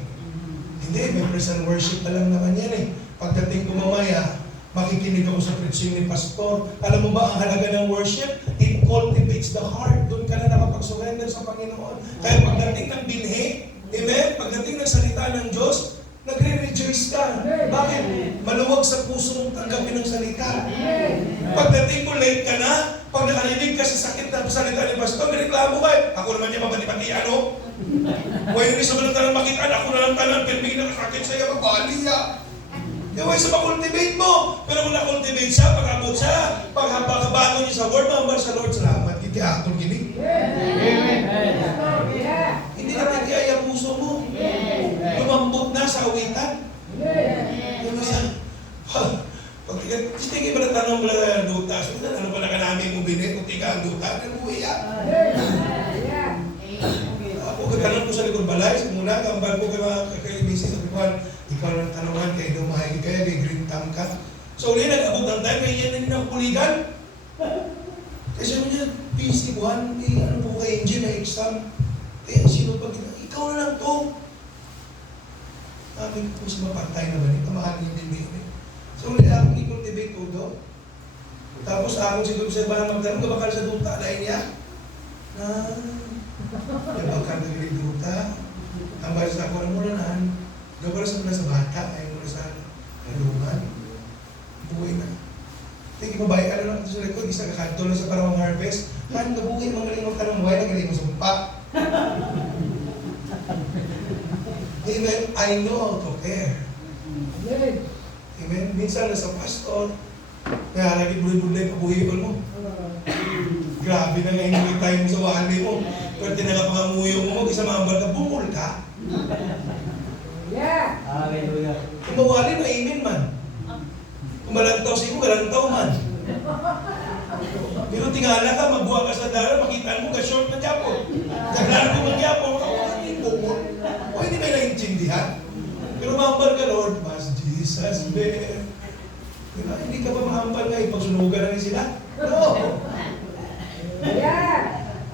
Hindi, may praise and worship pa lang naman yan eh. Pagdating ko mamaya, makikinig ako sa preaching ni Pastor. Alam mo ba ang halaga ng worship? It cultivates the heart. Doon ka na nakapag-surrender sa Panginoon. Kaya pagdating ng binhi, amen? Pagdating ng salita ng Diyos, nagre-rejoice ka. Bakit? Maluwag sa puso mong tanggapin ng salita. Pagdating mo, late ka na. Pag nakarinig ka sa sakit na salita ni Pastor, nireklamo ka. Ako naman niya mapati-pati ano? Huwag yung isa mo lang talang makitaan, ako na lang talang pirming na sakit sa'yo, magbaliya. Huwag isa ma-cultivate mo. Pero kung na-cultivate siya, pag-abot siya, pag-kabago niya sa Word, mahambal sa Lord, salamat. Hindi atong gini. Amen. Hindi na titiaya puso mo. Lumambot na sa awitan. Yung isa, pag tingin ba na tanong mo lang ang duta, ano pa na ka namin mo binit, kung tika ang duta, nanuhiya. Ako katanong ko sa likod balay, muna, kambal ko kay Mrs. Abipuan, ikaw lang tanungan kay Dumahay, kaya kay Green Tam ka. So, ulit, nag-abot ng time, may yan na rin ang kuligan. Kasi mo niya, busy buwan, ano po kay Angie, may exam. Sino pag ikaw na lang to. Sabi ko sa mapantay na ba niya, kamahal niya din niya. So, ulit, ako i-cultivate po daw. Tapos, ako siguro sa bahan magtanong, kabakal sa duta, dahil niya. Kabakal na duta. Ang balas na ako ng mulanan, gawala sa mula sa bata, ay mula sa kalungan. Buhay na. Tingin mo ba, ano lang ito sa likod, isa kakanto lang sa parawang harvest. Man, kabuhay, magaling mo ka ng buhay, nagaling mo sa mpa. Amen. I know how to care. Amen. Minsan nasa pastor, kaya lagi buhay-buhay, kabuhay mo. Grabe na nga yung tayo mo sa wali mo. Pero tinagapangamuyo mo, isa mahambal ka, bumul ka. Hallelujah. Kung mawali, ma-amen man. Kung malantaw siya mo, galantaw man. Pero tingala ka, magbuha ka sa dara, makita mo ka short na Japo. Kaglaan ko mag-Japo, hindi bumul. O hindi may naintindihan. Pero mahambal ka, Lord, mas Jesus, be. Hindi ka ba mahambal ka, ipagsunugan na rin sila? No.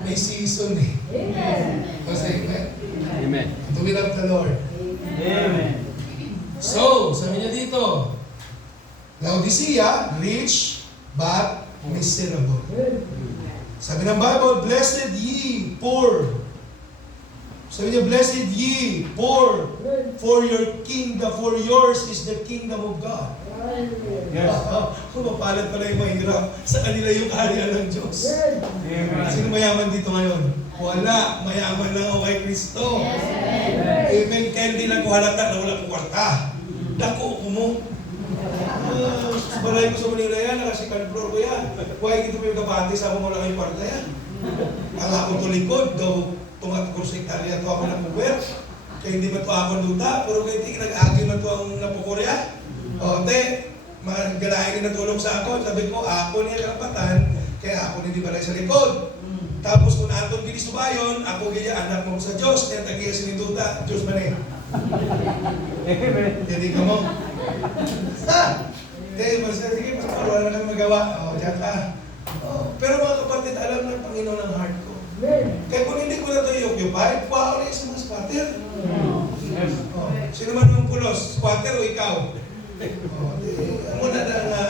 May season eh. Kasi, amen. Amen. To we love the Lord. Amen. So, sabi niya dito, Laodicea, rich but miserable. Sabi ng Bible, blessed ye poor. Sabi niya, blessed ye poor, for your kingdom, for yours is the kingdom of God. Yes. Kung mapalat pala yung mahirap, sa kanila yung kaharian ng Diyos. Amen. Sino mayaman dito ngayon? Wala. Mayaman lang ako kay Kristo. Amen. Kaya hindi lang ko halata na wala kong kwarta. Dako ko mo. Sa balay ko sa Manila yan, nakasikan floor ko yan. Huwag ito yung kapati sa akong wala kayong kwarta yan. Ang ako to likod, daw tungat ko sa Italia to ako napuwer. Kaya hindi ba to ako luta, pero kaya hindi nag-agyo na to ang napukurya. O, te, magalahin na natulong sa ako. Sabi ko, ako niya karapatan, kaya ako hindi balay sa likod. Tapos kung atong ginisubayon, ako gaya anak mo sa Diyos, kaya tagiya sininduta, Diyos man eh. Amen. Hindi ka mo. Ha? Sige, mas wala na kami magawa. O, diyan ka. O, pero mga kapatid, alam ng Panginoon ang heart ko. Kaya kung hindi ko na ito i-occupy, kuha ulit sa mga squatter. O, sino man yung pulos? Squatter o ikaw? O, ano na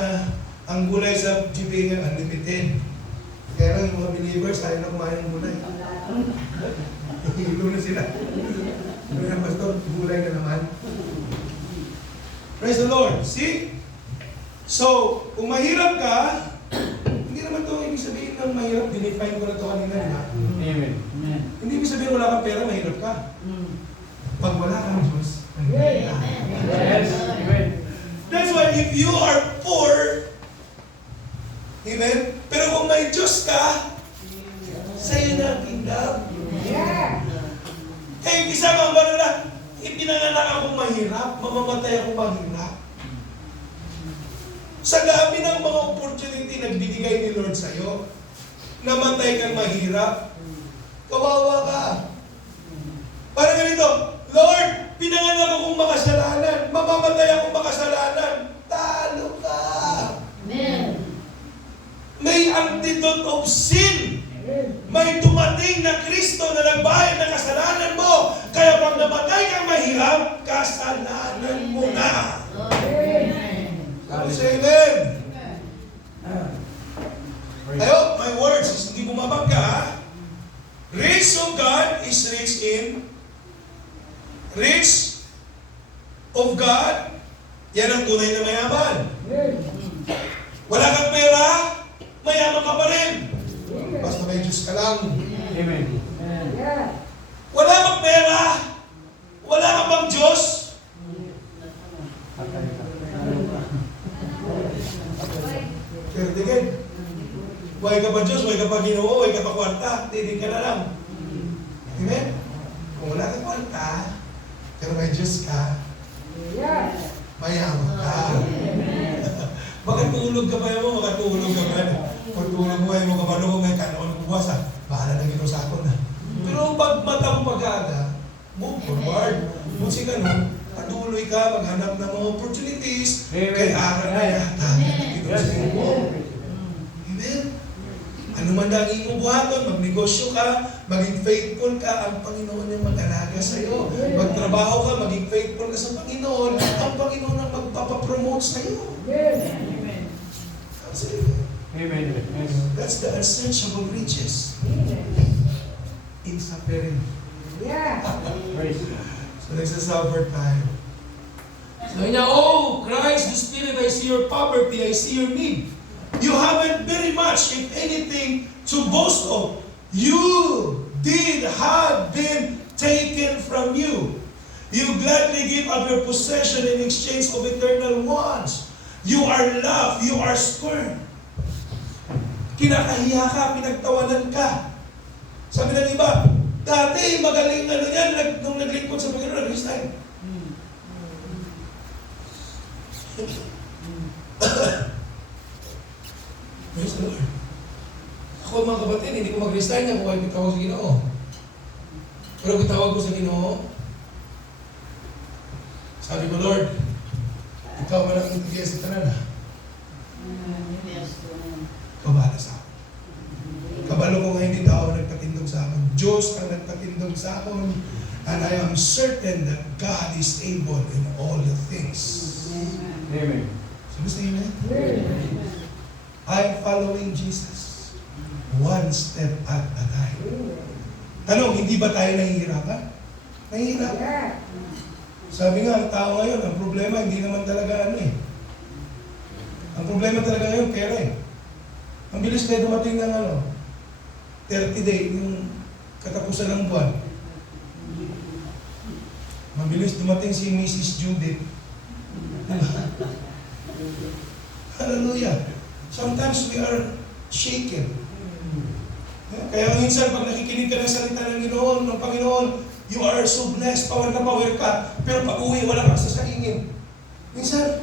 ang gulay sa GP nga, unlimited. Kaya lang yung mga believers, ayaw na kumain ng gulay. Hilo na sila. Sabi ng pastor, gulay na naman. Praise the Lord. See? So, kung mahirap ka, hindi naman ito ibig sabihin ng mahirap. Dinefine ko na ito kanina, di ba? Amen. Hindi ibig sabihin wala kang pera, mahirap ka. Pag wala kang Diyos, mahirap ka. Yes. Amen. That's why if you are poor, amen? Pero kung may Diyos ka, sa'yo na ang kingdom. Eh, isa bang ba na, ipinanganak akong mahirap, mamamatay akong mahirap. Sa dami ng mga opportunity nagbibigay ni Lord sa'yo, namatay kang mahirap, kawawa ka. Parang ganito, Lord, pinanganak akong makasalanan, mamamatay akong makasalanan, talo ka. Amen. May antidote of sin. May dumating na Kristo na nagbayad ng kasalanan mo. Kaya pag namatay kang mahirap, kasalanan mo na. Say amen. I hope my words is hindi bumabangga. Rich of God is rich in rich of God. Yan ang tunay na mayaman. Wala kang pera, mayaman ka pa rin. Basta may Diyos ka lang. Amen. Wala kang pera, wala kang bang Diyos. Pero tingin, huwag ka pa Diyos, huwag ka pa Ginoo, huwag ka pa kwarta, titig ka na lang. Amen? Kung wala kang kwarta, pero may Diyos ka, mayaman ka. Makatulog ka ba mo? Makatulog ka ba? Pagtulog mo ay mo kabalo ko may kanon kuwasa. Bahala na gito sa ako na. Pero pag mata mo pag-aga, move forward. Kung si kanon, patuloy ka, maghanap ng mga opportunities, kay aral na yata. Ito sa mo. Amen? Ano man daging mo buhaton, magnegosyo ka, maging faithful ka, ang Panginoon yung mag-alaga sa'yo. Magtrabaho ka, maging faithful ka sa Panginoon, ang Panginoon ang magpapapromote sa'yo. Amen. Yes. That's the unsearchable riches in suffering. Praise. So nagsasuffer tayo. Sabi niya, oh, Christ, the Spirit, I see your poverty, I see your need. You haven't very much, if anything, to boast of. You did have been taken from you. You gladly give up your possession in exchange of eternal ones. You are loved, you are scorned. Kinakahiya ka, pinagtawanan ka. Sabi ng iba, dati magaling ano yan, nung naglingkod sa Panginoon, nag-resign. Praise the Lord. Ako mga kapatid, hindi ko mag-resign na kung ay pitawag sa Ginoo. Pero pitawag ko sa Ginoo, sabi ko, Lord, ikaw man ang intigyan sa tanan ha. Kabala sa akin. Kabalo ko nga hindi tao ang nagpatindog sa akin. Diyos ang nagpatindog sa akin. And I am certain that God is able in all the things. Amen. Sabi sa inyo, I'm following Jesus. One step at a time. Tanong, hindi ba tayo nahihirapan? Nahihirapan. Sabi nga, ang tao ngayon, ang problema, hindi naman talaga ano eh. Ang problema talaga ngayon, pera eh. Ang bilis kayo dumating ng 30 day, yung katapusan ng buwan. Mabilis dumating si Mrs. Judith. Hallelujah. Sometimes we are shaken. Kaya minsan pag nakikinig ka ng salita ng Ginoon, ng Panginoon, you are so blessed, power na power ka, pero pag uwi, wala ka sa saingin. Minsan,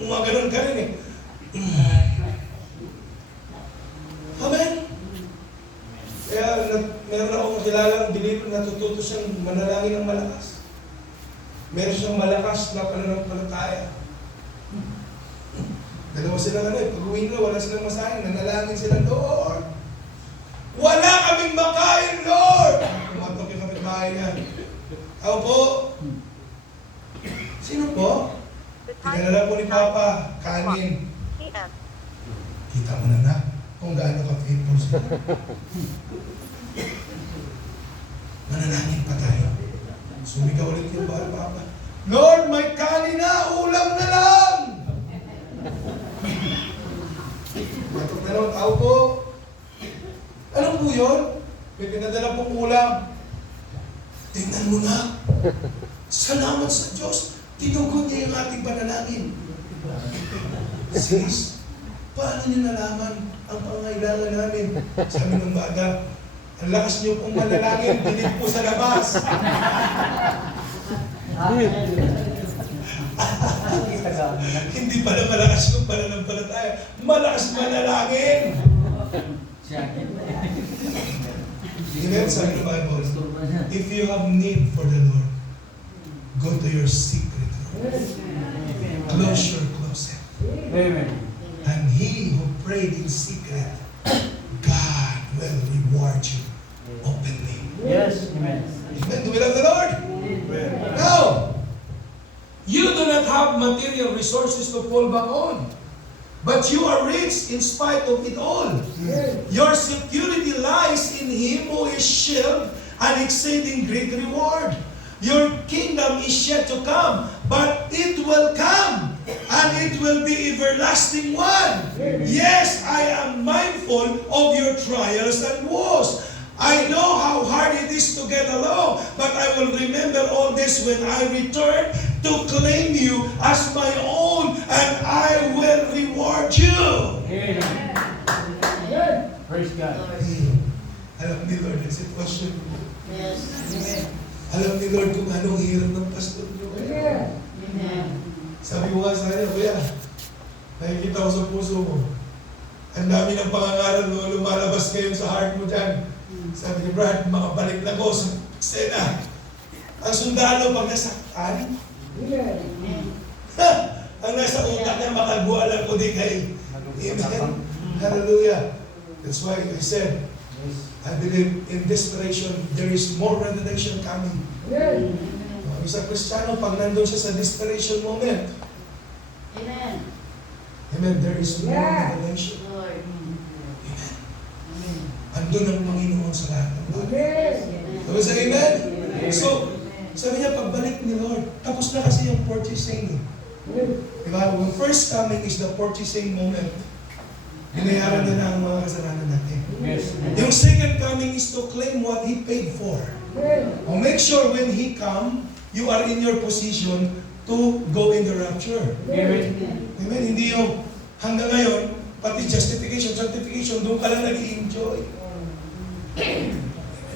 umaganon ka rin eh. Amen? Kaya meron akong kilalang believer na natututo siyang manalangin ng malakas. Meron siyang malakas na pananampalataya. Dalawa silang pag uwi na, wala silang masahin, nanalangin sila, Lord, wala kaming makain, Lord! Kumatok yung kapitbahay niya. Ako po. Sino po? Tinalala po ni Papa, kanin. Kita mo na kung gaano ka-faithful sila. Manalangin pa tayo. Sumigaw ulit yung Papa. Lord, may kanin na! Ulam na lang! Matok na lang, tao po. Ano po yun? May pinadala pong ulam. Tingnan mo na. Salamat sa Diyos. Tinugon niya yung ating panalangin. Sis, paano niyo nalaman ang pangailangan namin? Sabi ng bata, ang lakas niyo pong manalangin, dinig po sa labas. Hindi pala malakas yung pananampalataya. Malakas manalangin. Amen, sabi ng Bible, if you have need for the Lord, go to your secret room. Close your closet. Amen. And he who prayed in secret, God will reward you openly. Yes. Amen. Amen. Do we love the Lord? Amen. Now, you do not have material resources to fall back on. But you are rich in spite of it all. Your security lies in Him who is shield and exceeding great reward. Your kingdom is yet to come, but it will come, and it will be everlasting one. Yes, I am mindful of your trials and woes. I know how hard it is to get along, but I will remember all this when I return to claim you as my own, and I will reward you. Amen. Praise God. Alam ni Lord ang sitwasyon. Yes. Amen. Alam ni Lord kung anong hirap ng pastor niyo. Amen. Sabi ko nga sa kanya, Kuya, nakikita ko sa puso mo. Ang dami ng pangangaral mo lumalabas ngayon sa heart mo dyan. Sabi ni Brad, makabalik na ko sa eksena. Ang sundalo pag nasaktan, ang nasa utak niya, makagualan ko di kay. Amen. Hallelujah. That's why I said, I believe in desperation, there is more revelation coming. Isang Kristiyano, pag nandun siya sa desperation moment, Amen. amen, there is more revelation. Lord. Amen. Andun ang Panginoon sa lahat ng bagay. Amen. Sabi sa amen? So, sabi niya, pagbalik ni Lord, tapos na kasi yung purchasing. Diba? When first coming is the purchasing moment. Binayaran na ang mga kasalanan natin. Yes. Yung second coming is to claim what He paid for. O make sure when He come, you are in your position to go in the rapture. Amen. Amen? Hindi yung hanggang ngayon, pati justification, sanctification, doon ka lang nag-i-enjoy.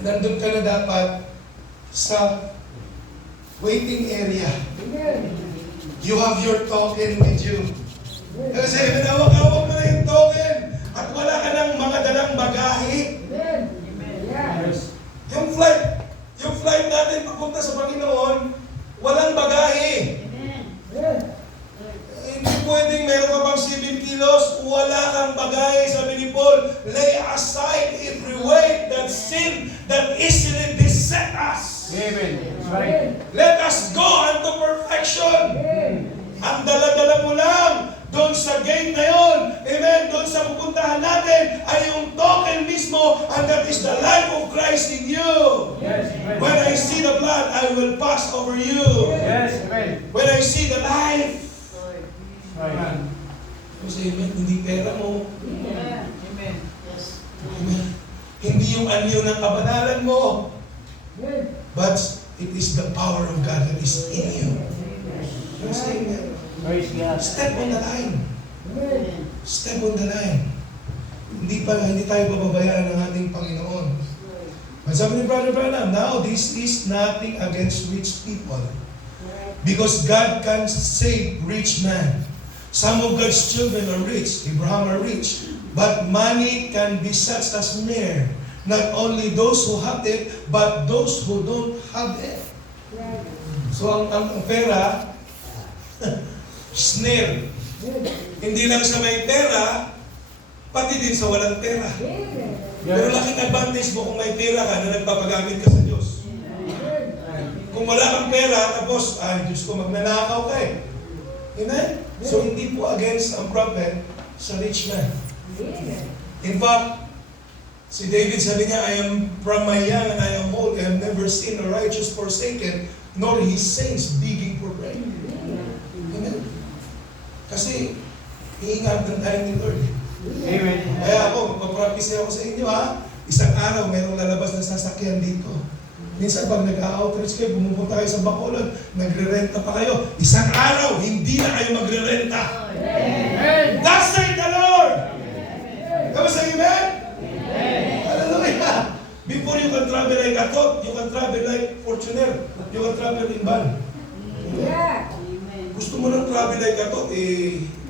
Nandun ka na dapat sa waiting area. You have your token with you. Kasi hawak-hawak mo na yung token at wala ka ng mga dalang bagahe. Yes. Yung flight natin papunta sa Panginoon, walang bagahe. Amen. Hindi pwedeng meron ka pang 7 kilos, wala kang bagahe. Sabi ni Paul, lay aside every weight that sin that easily beset us. Amen. That's right. Let us go unto perfection. Ang dala-dala mo lang doon sa gate na yun, amen, doon sa pupuntahan natin ay yung token mismo, and that is the life of Christ in you. Yes. Amen. When I see the blood, I will pass over you. Yes. Amen. When I see the life, Lord. Right. kasi amen, hindi pera mo, Amen. Amen. Yes. amen, hindi yung anyo ng kabanalan mo, but it is the power of God that is in you. You're saying that? Praise God. Step on the line. Amen. Step on the line. Hindi tayo pababayaan ng ating Panginoon. But sabi ni Brother Branham, now this is nothing against rich people. Because God can save rich man. Some of God's children are rich. Abraham are rich. But money can be such a snare. Not only those who have it, but those who don't have it. So ang pera, snare. Hindi lang sa may pera, pati din sa walang pera. Pero laking advantage mo kung may pera ka na nagpapagamit ka sa Diyos. Kung wala kang pera, tapos, ay Diyos ko, magnanakaw ka eh. Amen? So hindi po against ang prophet sa rich man. In fact, si David sabi niya, I am from my young and I am old, I have never seen a righteous forsaken, nor his saints digging for bread. Amen? Kasi, iingatan tayo ni Lord. Amen. Kaya ako, magpapractice ako sa inyo ha. Isang araw, mayroong lalabas na sasakyan dito. Minsan pag nag-outreach kayo, bumupunta kayo sa Bacolod, nagre-renta pa kayo. Isang araw, hindi na kayo magre-renta. Amen. Thus saith the Lord! Kama sa amen? Hallelujah! Before you can travel like Atot, you can travel like Fortuner. You can travel in van. Amen. Gusto mo ng travel like Atot,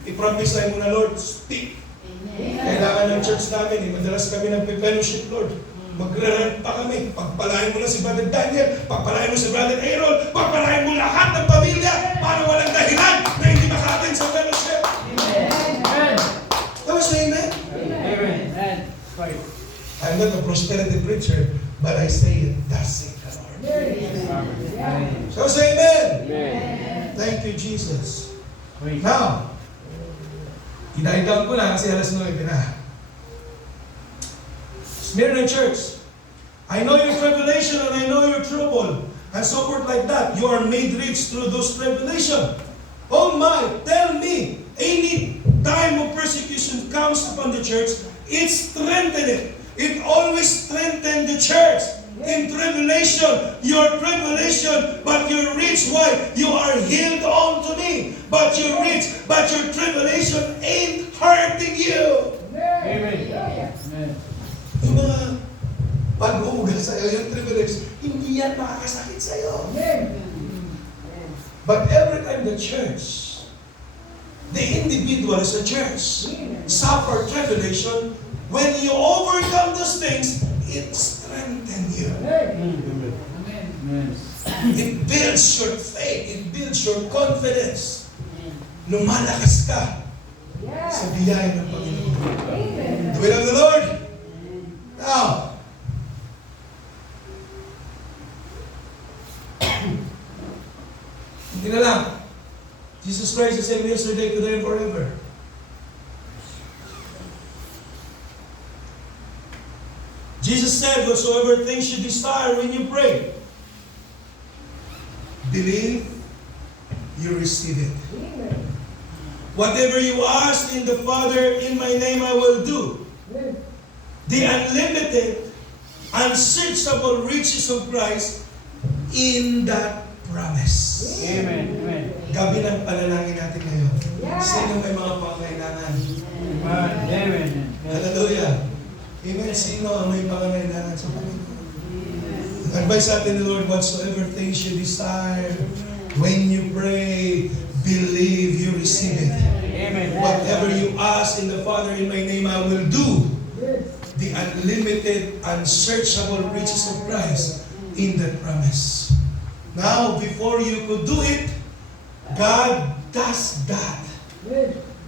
i-prophesy mo na, Lord, speak. Amen. Kailangan ng church namin, madalas kami nagpe-fellowship, Lord. Magre-rent pa kami. Pagpalain mo na si Brother Daniel, pagpalain mo si Brother Aaron, pagpalain mo lahat ng pamilya para walang dahilan na hindi maka-attend sa fellowship. Amen. Tapos say amen? Amen. Amen. Right. I'm not a prosperity preacher, but I say it, thus saith the Lord. Amen. So say amen? Amen. Thank you, Jesus. Praise. Now, i-down ko na kasi alas 9 na. Smyrna Church, I know your tribulation and I know your trouble, and so forth like that. You are made rich through those tribulation. Oh my, tell me, any time of persecution comes upon the church, it strengthens it. It always strengthens the church. In tribulation, your tribulation, but you're rich. Why? You are healed unto me, but you're rich, but your tribulation ain't hurting you. Amen. Amen. Yung mga pag-uugal sa'yo, yung tribulation, hindi yan makakasakit sa'yo. But every time the church, the individual as a church, suffer tribulation, when you overcome those things, it strengthens you. Amen. It builds your faith. It builds your confidence. Lumalakas ka sa biyaya ng Panginoon. Do we love the Lord? Now, hindi na lang. Jesus Christ is the same yesterday, today, and forever. Jesus said, whatsoever things you desire when you pray, believe, you receive it. Whatever you ask in the Father, in my name I will do. The unlimited, unsearchable riches of Christ in that promise. Amen. Amen. Gabi ng panalangin natin ngayon. Sino may mga pangailangan? Amen. Hallelujah. Amen. Sino ang may pangailangan sa Panginoon? Advise natin the Lord, whatsoever things you desire, when you pray, believe you receive it. Amen. Whatever you ask in the Father, in my name I will do. The unlimited, unsearchable riches of Christ in that promise. Now, before you could do it, God does that.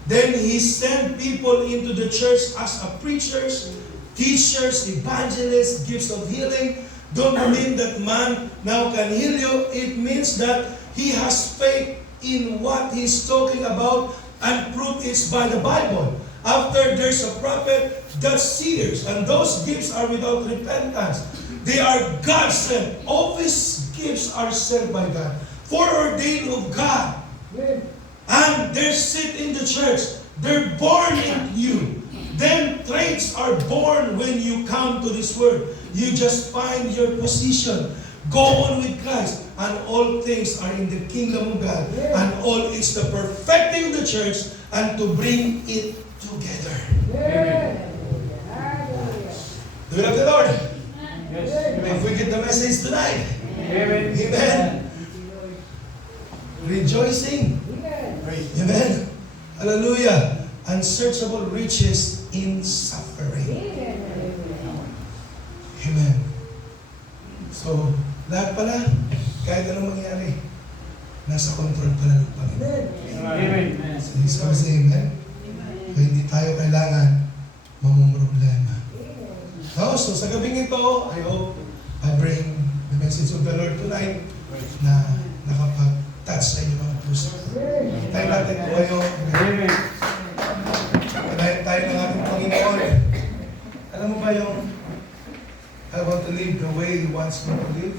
Then He sent people into the church as a preachers, teachers, evangelists, gifts of healing. Don't mean that man now can heal you. It means that he has faith in what he's talking about, and proof is by the Bible. After there's a prophet, that's seers, and those gifts are without repentance. They are God sent. All these gifts are sent by God, foreordained of God. And they sit in the church. They're born in you. Then traits are born when you come to this word. You just find your position. Go on with Christ, and all things are in the kingdom of God, and all is the perfecting of the church, and to bring it together. Do you love the Lord? Yes. If Amen. we get the message tonight, Amen. amen. Rejoicing, amen. Hallelujah. Unsearchable riches in suffering. Amen. So, lahat pala, kahit anong mangyari, nasa control pala ng Panginoon. Amen. So, amen. So, hindi tayo kailangan mamumroblema. So sa gabing ito, I hope I bring the message of the Lord tonight na nakapag-touch sa inyo mga puso. Tayo natin po kayo. Amen. Kanahin tayo ng ating Panginoon. Alam mo ba yung I want to live the way He wants me to live?